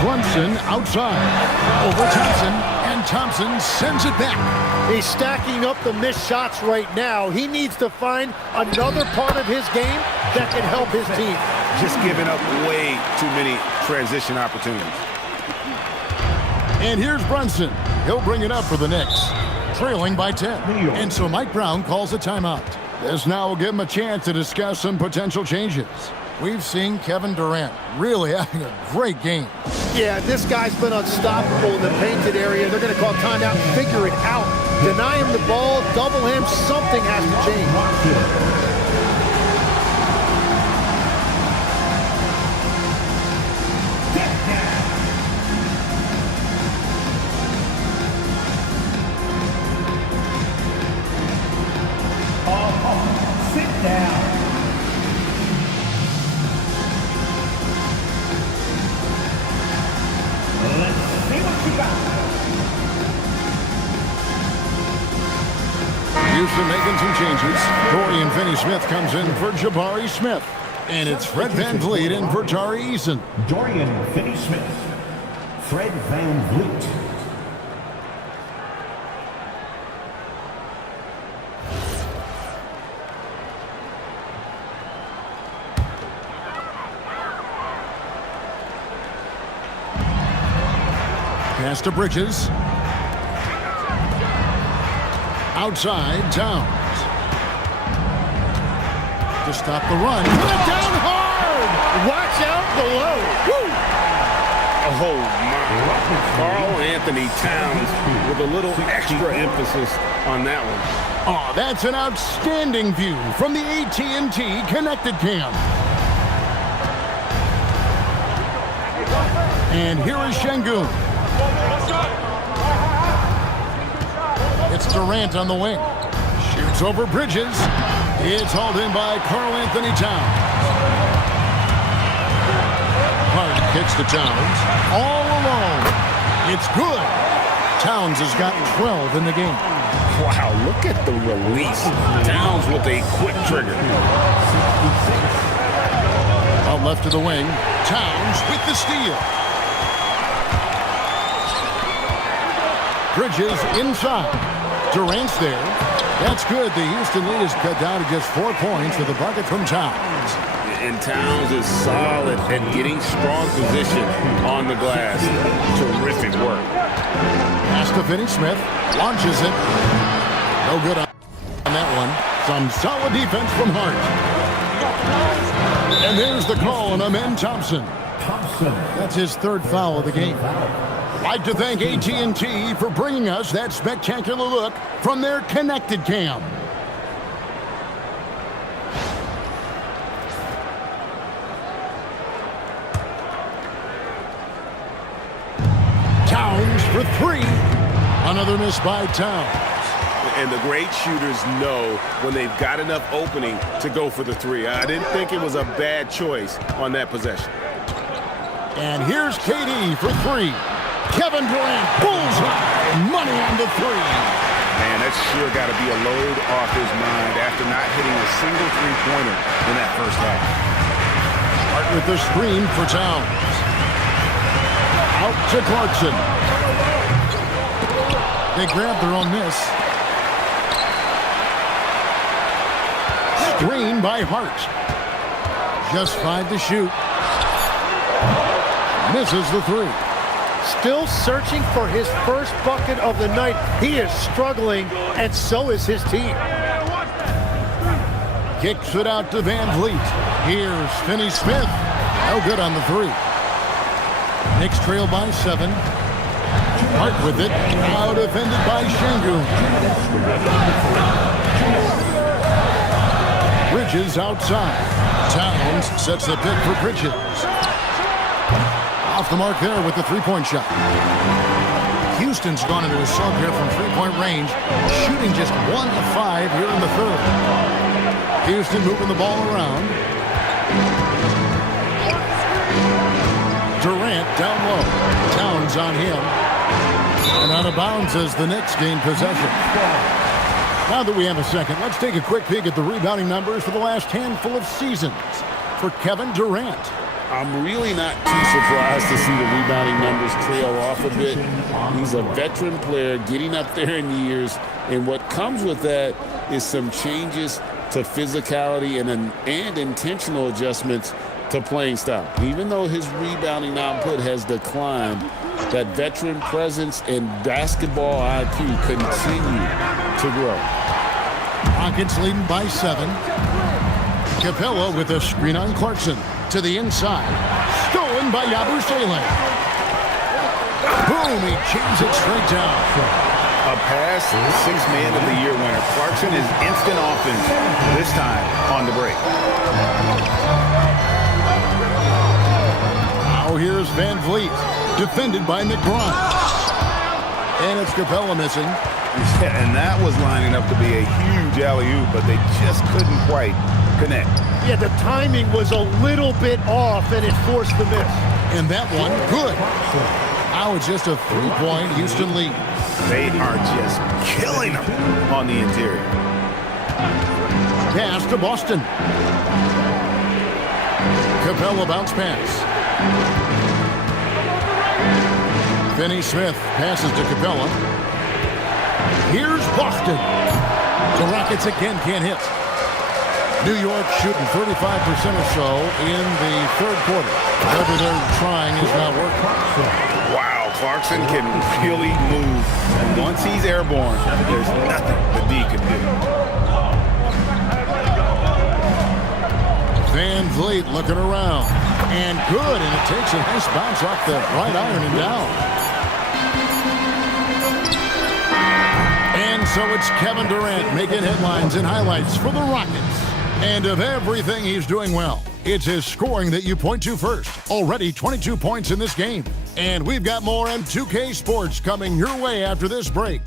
Brunson outside. Over Thompson. And Thompson sends it back. He's stacking up the missed shots right now. He needs to find another part of his game that can help his team. Just giving up way too many transition opportunities. And here's Brunson. He'll bring it up for the Knicks, trailing by 10. And so Mike Brown calls a timeout. This now will give him a chance to discuss some potential changes. We've seen Kevin Durant really having a great game. Yeah, this guy's been unstoppable in the painted area. They're going to call timeout and figure it out. Deny him the ball, double him, something has to change. Sit down. Let's see what you got. Houston making some changes. Dorian Finney-Smith comes in for Jabari Smith. And it's Fred VanVleet in for Tari Eason. Dorian Finney-Smith. Fred VanVleet. Pass to Bridges. Outside, Towns. To stop the run. Put it down hard! Watch out below. Woo! Oh, my. Karl Anthony Towns with a little extra emphasis on that one. Oh, that's an outstanding view from the AT&T Connected Cam. And here is Şengün. It's Durant on the wing. Shoots over Bridges. It's hauled in by Karl Anthony Towns. Hart kicks to Towns. All alone. It's good. Towns has got 12 in the game. Wow, look at the release. Towns with a quick trigger. Out left to the wing. Towns with the steal. Bridges inside. Durant's there. That's good. The Houston lead is cut down to just 4 points with a bucket from Towns. And Towns is solid at getting strong position on the glass. Terrific work. Pass to Finney-Smith. Launches it. No good on that one. Some solid defense from Hart. And there's the call on Amen Thompson. That's his third foul of the game. I'd like to thank AT&T for bringing us that spectacular look from their connected cam. Towns for three. Another miss by Towns. And the great shooters know when they've got enough opening to go for the three. I didn't think it was a bad choice on that possession. And here's KD for three. Kevin Durant, bullseye, money on the three. Man, that's sure got to be a load off his mind after not hitting a single three-pointer in that first half. Hart with the screen for Towns. Out to Clarkson. They grab their own miss. Screen by Hart. Just 5 to shoot. Misses the three. Still searching for his first bucket of the night. He is struggling, and so is his team. Kicks it out to Van Vliet. Here's Finney-Smith. No good on the three. Knicks trail by 7. Hart with it. Now defended by Şengün. Bridges outside. Towns sets the pick for Bridges. Off the mark there with the three-point shot. Houston's gone into a slump here from three-point range, shooting just 1 of 5 here in the third. Houston moving the ball around. Durant down low. Towns on him. And out of bounds as the Knicks gain possession. Now that we have a second, let's take a quick peek at the rebounding numbers for the last handful of seasons for Kevin Durant. I'm really not too surprised to see the rebounding numbers trail off a bit. He's a veteran player getting up there in years, and what comes with that is some changes to physicality and intentional adjustments to playing style. Even though his rebounding output has declined, that veteran presence and basketball IQ continue to grow. Rockets leading by 7. Capella with a screen on Clarkson. To the inside. Stolen by Yabusele. Boom, he jams it straight down. A past Sixth Man of the Year winner. Clarkson is instant offense, this time on the break. Now here's Van Vliet, defended by McBride. And it's Capella missing. Yeah, and that was lining up to be a huge alley-oop, but they just couldn't quite connect. Yeah, the timing was a little bit off, and it forced the miss. And that one, good. Now it's just a three-point Houston lead. They are just killing them on the interior. Pass to Boston. Capella bounce pass. Finney-Smith passes to Capella. Here's Boston. The Rockets again can't hit. New York shooting 35% or so in the third quarter. Whatever they're trying is not working. Wow, Clarkson can really move. And once he's airborne, there's nothing the D can do. Van Vliet looking around. And good, and it takes a nice bounce off the right iron and down. And so it's Kevin Durant making headlines and highlights for the Rockets. And of everything he's doing well, it's his scoring that you point to first. Already 22 points in this game. And we've got more M2K Sports coming your way after this break.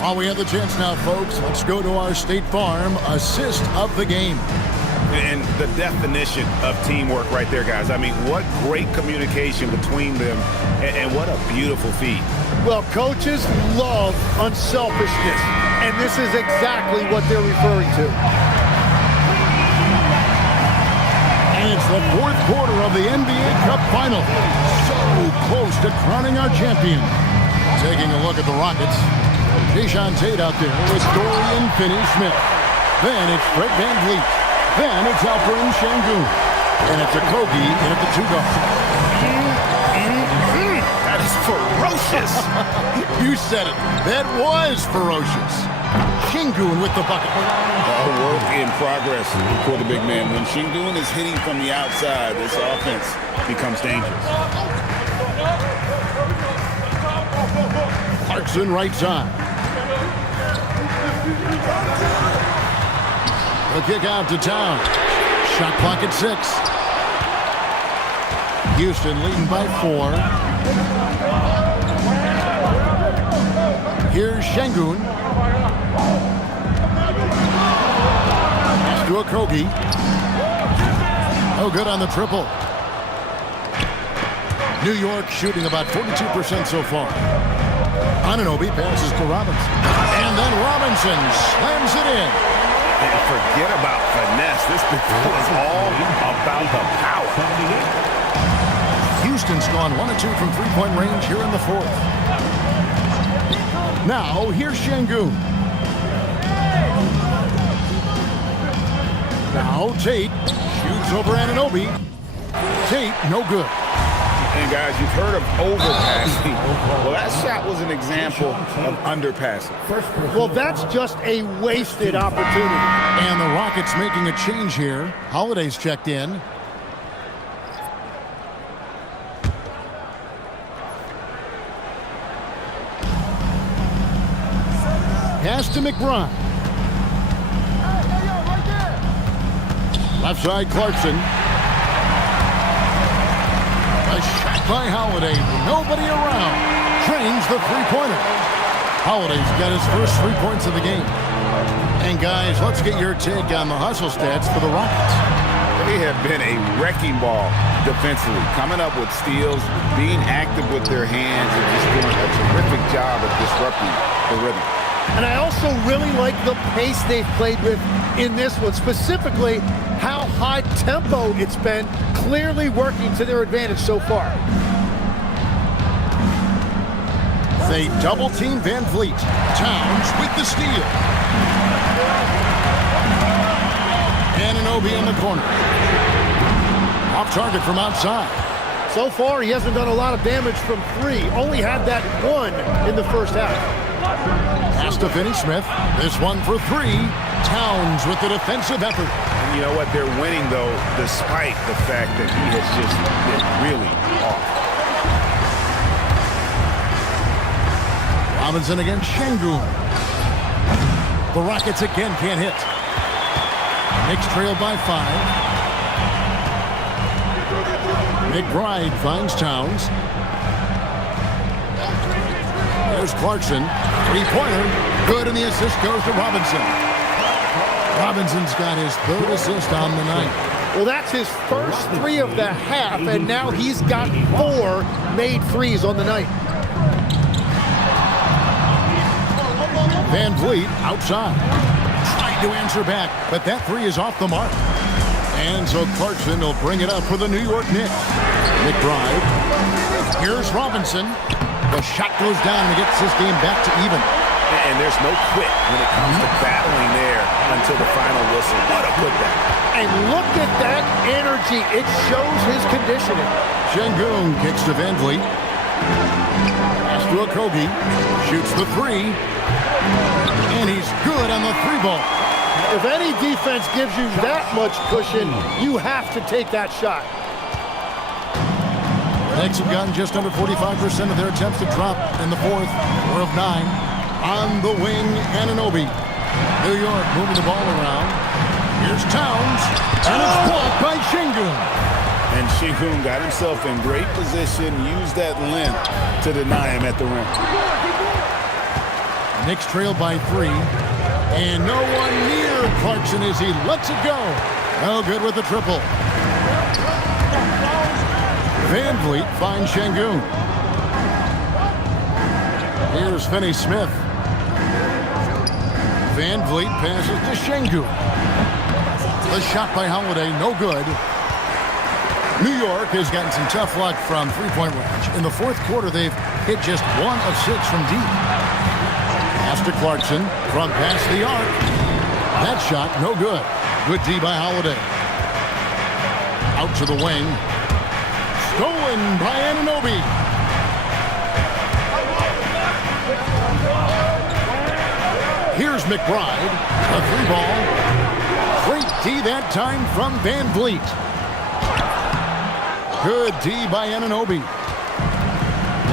While we have the chance now, folks, let's go to our State Farm assist of the game. And the definition of teamwork right there, guys. I mean, what great communication between them, and what a beautiful feat. Well, coaches love unselfishness, and this is exactly what they're referring to. And it's the fourth quarter of the NBA Cup Final. So close to crowning our champion. Taking a look at the Rockets. Jason Tate out there with Dorian Finney-Smith. Then it's Fred VanVleet. Then it's Alperen Sengun. And it's a Kogi in at the 2-guard. That is ferocious. You said it. That was ferocious. Sengun with the bucket. A work in progress for the big man. When Sengun is hitting from the outside, this offense becomes dangerous. Clarkson right side. The kick out to Town. Shot clock at 6. Houston leading by 4. Here's Sengun. To Okogie. Oh, good on the triple. New York shooting about 42% so far. Anunoby passes to Robinson. And then Robinson slams it in. And forget about finesse. This was all about the power. Houston's gone 1 of 2 from three-point range here in the 4th. Now, here's Sengun. Now Tate shoots over Anunoby. Tate, no good. And guys, you've heard of overpassing. Well, that shot was an example of underpassing. Well, that's just a wasted opportunity. And the Rockets making a change here. Holiday's checked in. Pass to McBride. Left side, Clarkson. A shot by Holiday. Nobody around. Trains the three-pointer. Holiday's got his first 3 points of the game. And guys, let's get your take on the hustle stats for the Rockets. They have been a wrecking ball defensively, coming up with steals, being active with their hands, and just doing a terrific job of disrupting the rhythm. And I also really like the pace they've played with in this one, specifically how high tempo it's been, clearly working to their advantage so far. They double-team VanVleet. Towns with the steal. Anunoby in the corner. Off target from outside. So far, he hasn't done a lot of damage from 3. Only had that 1 in the first half. Pass to Finney-Smith. This one for 3. Towns with the defensive effort. And you know what? They're winning, though, despite the fact that he has just been really off. Robinson against Sengun. The Rockets again can't hit. Knicks trail by 5. McBride finds Towns. There's Clarkson. Three-pointer. Good, and the assist goes to Robinson. Robinson's got his 3rd assist on the night. Well, that's his first 3 of the half, and now he's got 4 made threes on the night. VanVleet outside. Tried to answer back, but that 3 is off the mark. And so Clarkson will bring it up for the New York Knicks. McBride. Here's Robinson. The shot goes down and gets this game back to even. And there's no quit when it comes to battling there until the final whistle. What a putback. And look at that energy. It shows his conditioning. Sengun kicks to VanVleet. Pass to Okogie. Shoots the 3. And he's good on the 3-ball. If any defense gives you that much cushion, you have to take that shot. The Knicks have gotten just under 45% of their attempts to drop in the 4th. 4 of 9. On the wing, Anunoby. New York moving the ball around. Here's Towns. And it's blocked by Sengun. And Sengun got himself in great position, used that length to deny him at the rim. Knicks trail by 3. And no one near Clarkson as he lets it go. No good with the triple. VanVleet finds Sengun. Here's Finney-Smith. VanVleet passes to Sengun. The shot by Holiday, no good. New York has gotten some tough luck from three-point range. In the fourth quarter, they've hit just 1 of 6 from deep. Pass to Clarkson from past the arc. That shot, no good. Good D by Holiday. Out to the wing. Stolen by Anunoby. Here's McBride. A 3-ball. Great D that time from Van Vliet. Good D by Anunoby.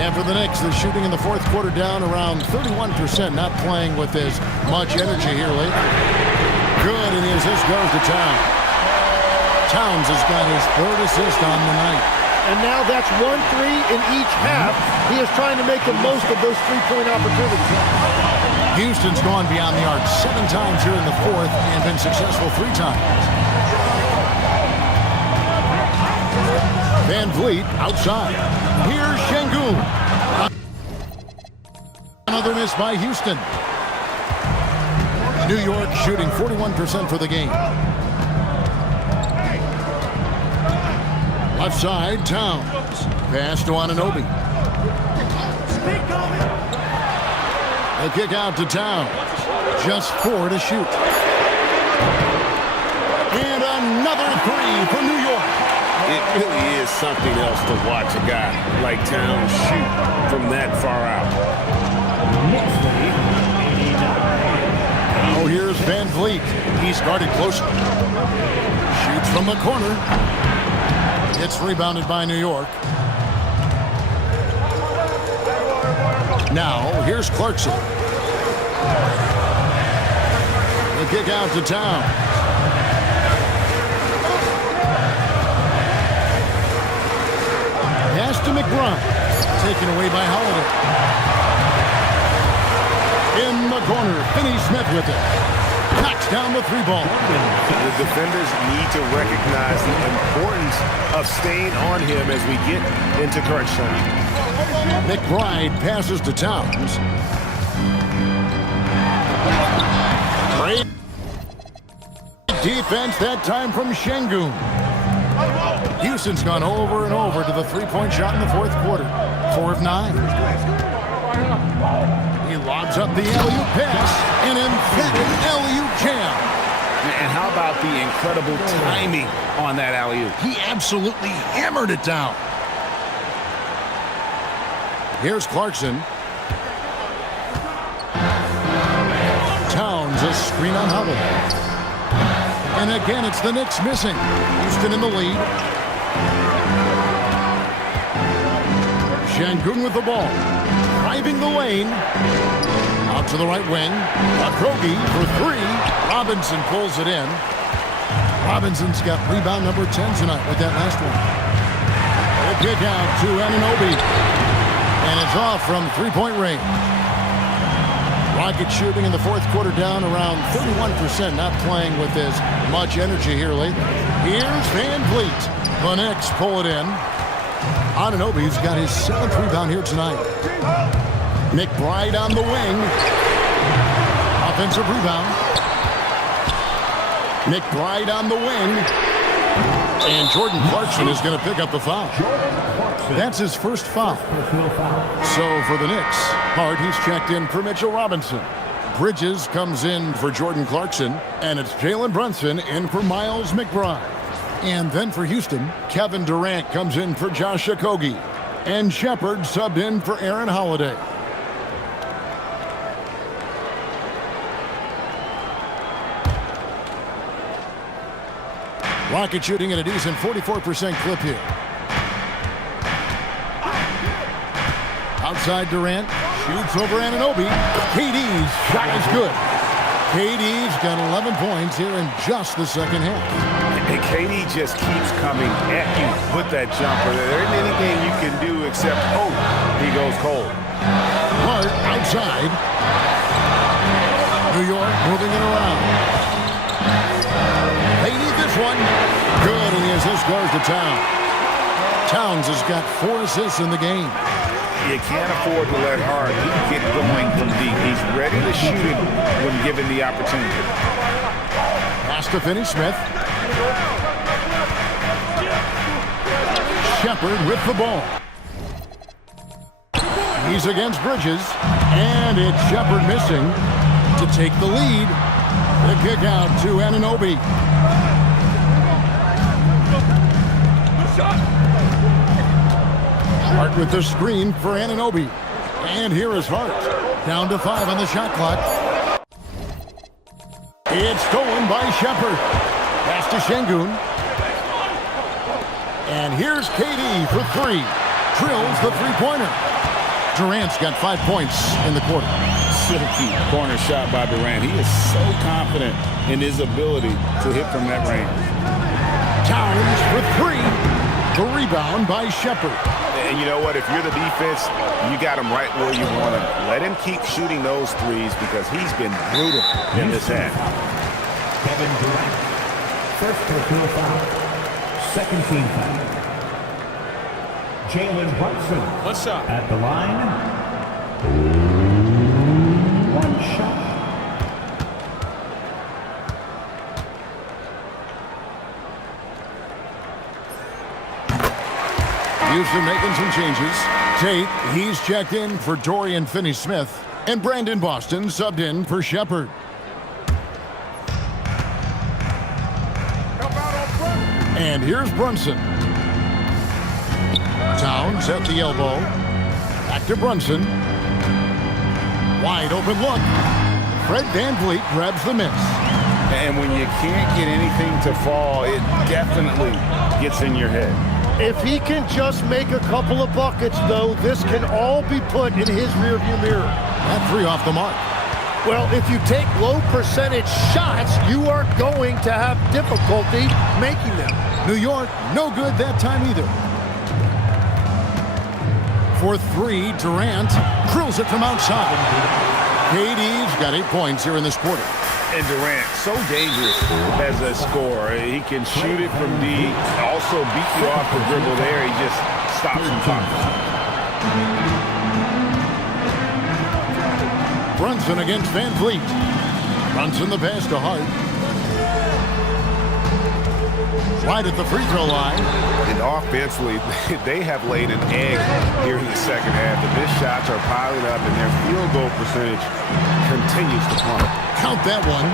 And for the Knicks, they're shooting in the fourth quarter down around 31%, not playing with as much energy here lately. Good, and the assist goes to Towns. Towns has got his 3rd assist on the night. And now that's 1 3 in each half. He is trying to make the most of those three-point opportunities. Houston's gone beyond the arc 7 times here in the fourth and been successful 3 times. Van Vliet outside. Here's Şengün. Another miss by Houston. New York shooting 41% for the game. Left side, Towns. Pass to Anunoby. The kick out to Towns. Just 4 to shoot. And another 3 for New York. It really is something else to watch a guy like Towns shoot from that far out. Now here's Van Vliet. He's guarded closer. Shoots from the corner. It's rebounded by New York. Now here's Clarkson. The kick out to Towns. Pass to McBride. Taken away by Holiday. In the corner, Finney-Smith with it. Knocks down the 3-ball. The defenders need to recognize the importance of staying on him as we get into crunch time. McBride passes to Towns. Great defense that time from Şengün. Houston's gone over and over to the 3-point shot in the fourth quarter. 4 of 9. He lobs up the alley-oop pass. An emphatic alley-oop jam. And how about the incredible timing on that alley-oop? He absolutely hammered it down. Here's Clarkson. Towns, a screen on Holiday. And again, it's the Knicks missing. Houston in the lead. Şengün with the ball. Driving the lane. Out to the right wing. Okogie for 3. Robinson pulls it in. Robinson's got rebound number 10 tonight with that last one. The kick out to Anunoby. And it's off from 3-point range. Rockets shooting in the fourth quarter down around 31%, not playing with as much energy here lately. Here's Van Vliet. The Knicks pull it in. Anunoby's got his 7th rebound here tonight. McBride on the wing. Offensive rebound. McBride on the wing. And Jordan Clarkson is going to pick up the foul. That's his first foul. So for the Knicks, Hart, he's checked in for Mitchell Robinson. Bridges comes in for Jordan Clarkson. And it's Jalen Brunson in for Miles McBride. And then for Houston, Kevin Durant comes in for Josh Okogie. And Shepard subbed in for Aaron Holiday. Rocket shooting at a decent 44% clip here. Outside Durant, shoots over Anunoby. KD's shot is good. KD's got 11 points here in just the second half. And KD just keeps coming at you with that jumper. There isn't anything you can do except, oh, he goes cold. Hart outside. New York moving it around. They need this one. Good, and the assist goes to Towns. Towns has got 4 assists in the game. You can't afford to let Hart get going from deep. He's ready to shoot it when given the opportunity. Pass to Finney-Smith. Shepard with the ball. He's against Bridges, and it's Shepard missing to take the lead. The kick out to Anunoby. Hart with the screen for Anunoby. And here is Hart. Down to 5 on the shot clock. It's stolen by Shepard. Pass to Şengün. And here's KD for 3. Drills the three-pointer. Durant's got 5 points in the quarter. Silky corner shot by Durant. He is so confident in his ability to hit from that range. Towns for 3. The rebound by Shepard. And you know what? If you're the defense, you got him right where you want him. Let him keep shooting those threes because he's been brutal in this half. Kevin Durant. First personal foul. Second team foul. Jalen Brunson. One shot. At the line. One shot. Houston making some changes. Tate, he's checked in for Dorian Finney-Smith. And Brandon Boston subbed in for Shepard. And here's Brunson. Towns at the elbow. Back to Brunson. Wide open look. Fred VanVleet grabs the miss. And when you can't get anything to fall, it definitely gets in your head. If he can just make a couple of buckets, though, this can all be put in his rearview mirror. That 3 off the mark. Well, if you take low percentage shots, you are going to have difficulty making them. New York, no good that time either. For 3, Durant drills it from outside. KD's got 8 points here in this quarter. And Durant, so dangerous as a scorer. He can shoot it from D, also beat you off the dribble there. He just stops and pops. Brunson against VanVleet. Brunson the pass to Hart. Right at the free throw line. And offensively, they have laid an egg here in the second half. The missed shots are piling up, and their field goal percentage continues to plummet. Count that one.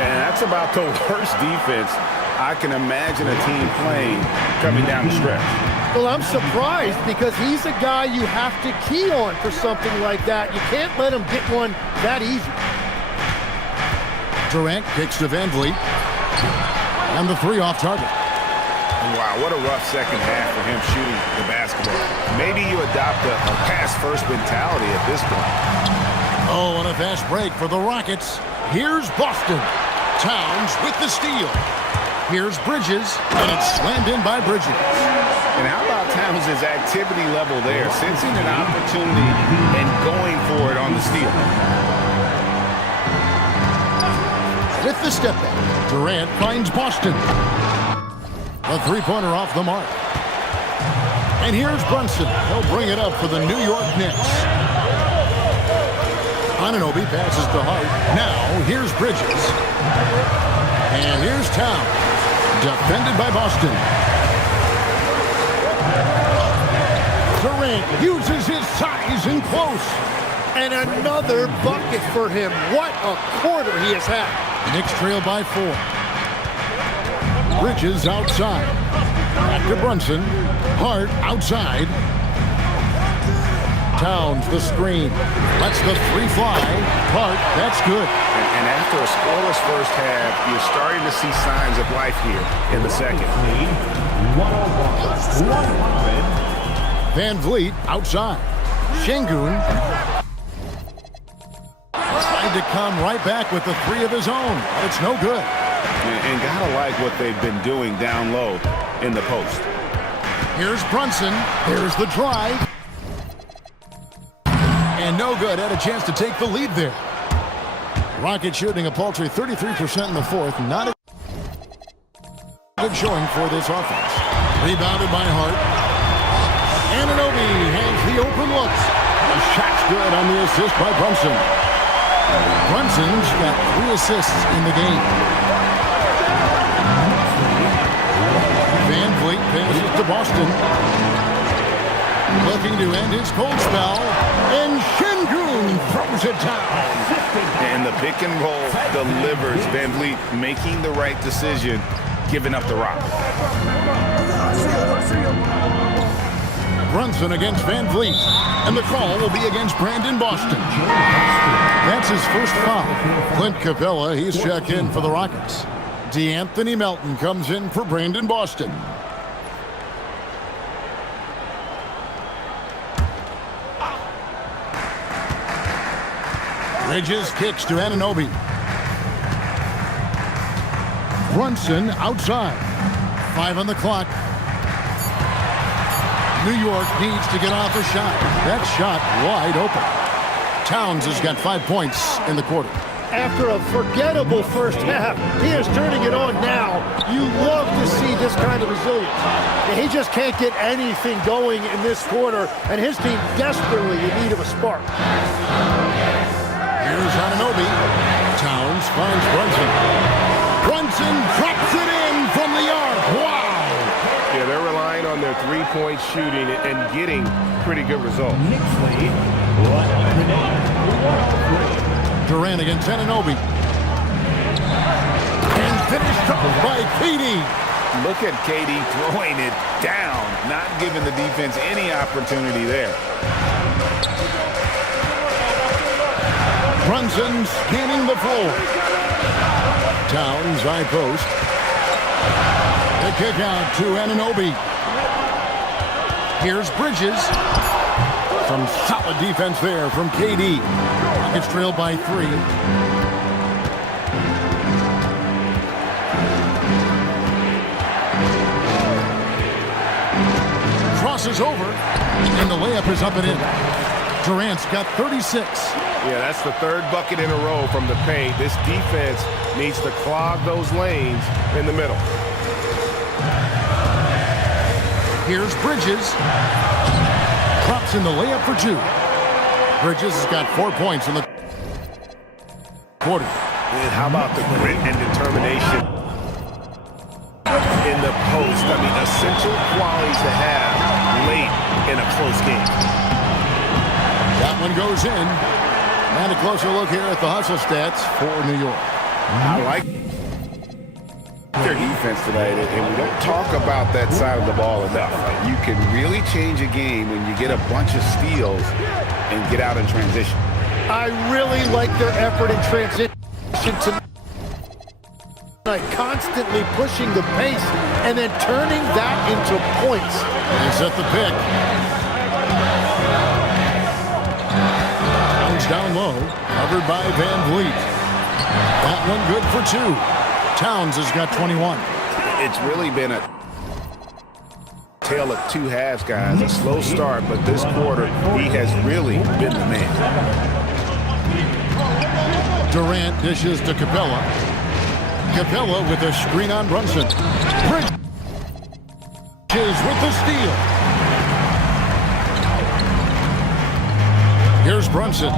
And that's about the worst defense I can imagine a team playing coming down the stretch. Well, I'm surprised because he's a guy you have to key on for something like that. You can't let him get one that easy. Durant kicks to VanVleet. And the 3 off target. Wow, what a rough second half for him shooting the basketball. Maybe you adopt a pass-first mentality at this point. Oh, and a fast break for the Rockets. Here's Boston. Towns with the steal. Here's Bridges, and it's slammed in by Bridges. And how about Towns' activity level there, sensing an opportunity and going for it on the steal. With the step back, Durant finds Boston. A 3-pointer off the mark. And here's Brunson. He'll bring it up for the New York Knicks. Anunoby passes to Hart. Now, here's Bridges. And here's Towns. Defended by Boston. Durant uses his size in close. And another bucket for him. What a quarter he has had. Knicks trail by 4. Bridges outside. Back to Brunson. Hart outside. Towns the screen. Lets the 3 fly. Hart, that's good. And after a scoreless first half, you're starting to see signs of life here in the second. VanVleet outside. Şengün tried to come right back with the 3 of his own. It's no good. And gotta like what they've been doing down low in the post. Here's Brunson. Here's the drive. And no good. Had a chance to take the lead there. Rockets shooting a paltry 33% in the 4th. Not a good showing for this offense. Rebounded by Hart. Anunoby has the open looks. The shot's good on the assist by Brunson. Brunson's got 3 assists in the game. VanVleet passes to Boston. Looking to end his cold spell, and Şengün throws it down. And the pick and roll delivers. Van Vliet making the right decision, giving up the rock. Brunson against Van Vliet, and the call will be against Brandon Boston. That's his first foul. Clint Capella, he's checked in for the Rockets. DeAnthony Melton comes in for Brandon Boston. Bridges kicks to Anunoby. Brunson outside. 5 on the clock. New York needs to get off a shot. That shot wide open. Towns has got 5 points in the quarter. After a forgettable first half, he is turning it on now. You love to see this kind of resilience. He just can't get anything going in this quarter, and his team desperately in need of a spark. Here's Anunoby. Towns finds Brunson. Brunson drops it in from the arc. Wow! Yeah, they're relying on their three-point shooting and getting pretty good results. Knicks lead 103. Durant against Anunoby. And finished off by KD. Look at KD throwing it down, not giving the defense any opportunity there. Brunson scanning the floor. Towns high post. The kick out to Anunoby. Here's Bridges. Some solid defense there from KD. It's trailed by 3. Crosses over, and the layup is up and in. Durant's got 36. Yeah, that's the third bucket in a row from the paint. This defense needs to clog those lanes in the middle. Here's Bridges. Drops in the layup for 2. Bridges has got 4 points in the quarter. And how about the grit and determination in the post? I mean, essential qualities to have late in a close game. That one goes in. And a closer look here at the hustle stats for New York. I like their defense tonight, and we don't talk about that side of the ball enough. You can really change a game when you get a bunch of steals and get out in transition. I really like their effort in transition tonight, constantly pushing the pace and then turning that into points. They set the pick. Comes down low, covered by Van Vliet. That one good for 2. Towns has got 21. It's really been a tale of 2 halves, guys. A slow start, but this quarter, he has really been the man. Durant dishes to Capella. Capella with a screen on Brunson. Bridges with the steal. Here's Brunson.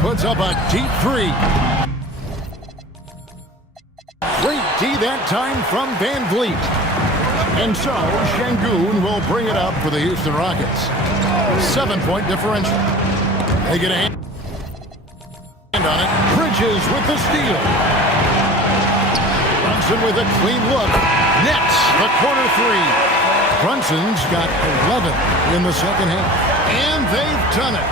Puts up a deep 3. Great D that time from Van Vliet. And so, Şengün will bring it up for the Houston Rockets. 7-point differential. They get a hand on it. Bridges with the steal. Brunson with a clean look. Nets the corner 3. Brunson's got 11 in the second half. And they've done it.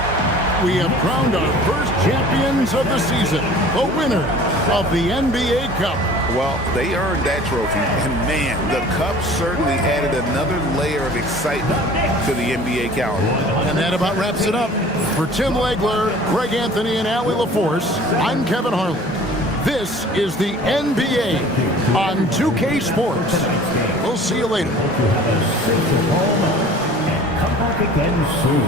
We have crowned our first champions of the season, the winner of the NBA Cup. Well, they earned that trophy, and man, the Cup certainly added another layer of excitement to the NBA calendar. And that about wraps it up. For Tim Legler, Greg Anthony, and Allie LaForce, I'm Kevin Harlan. This is the NBA on 2K Sports. We'll see you later. Come back again soon.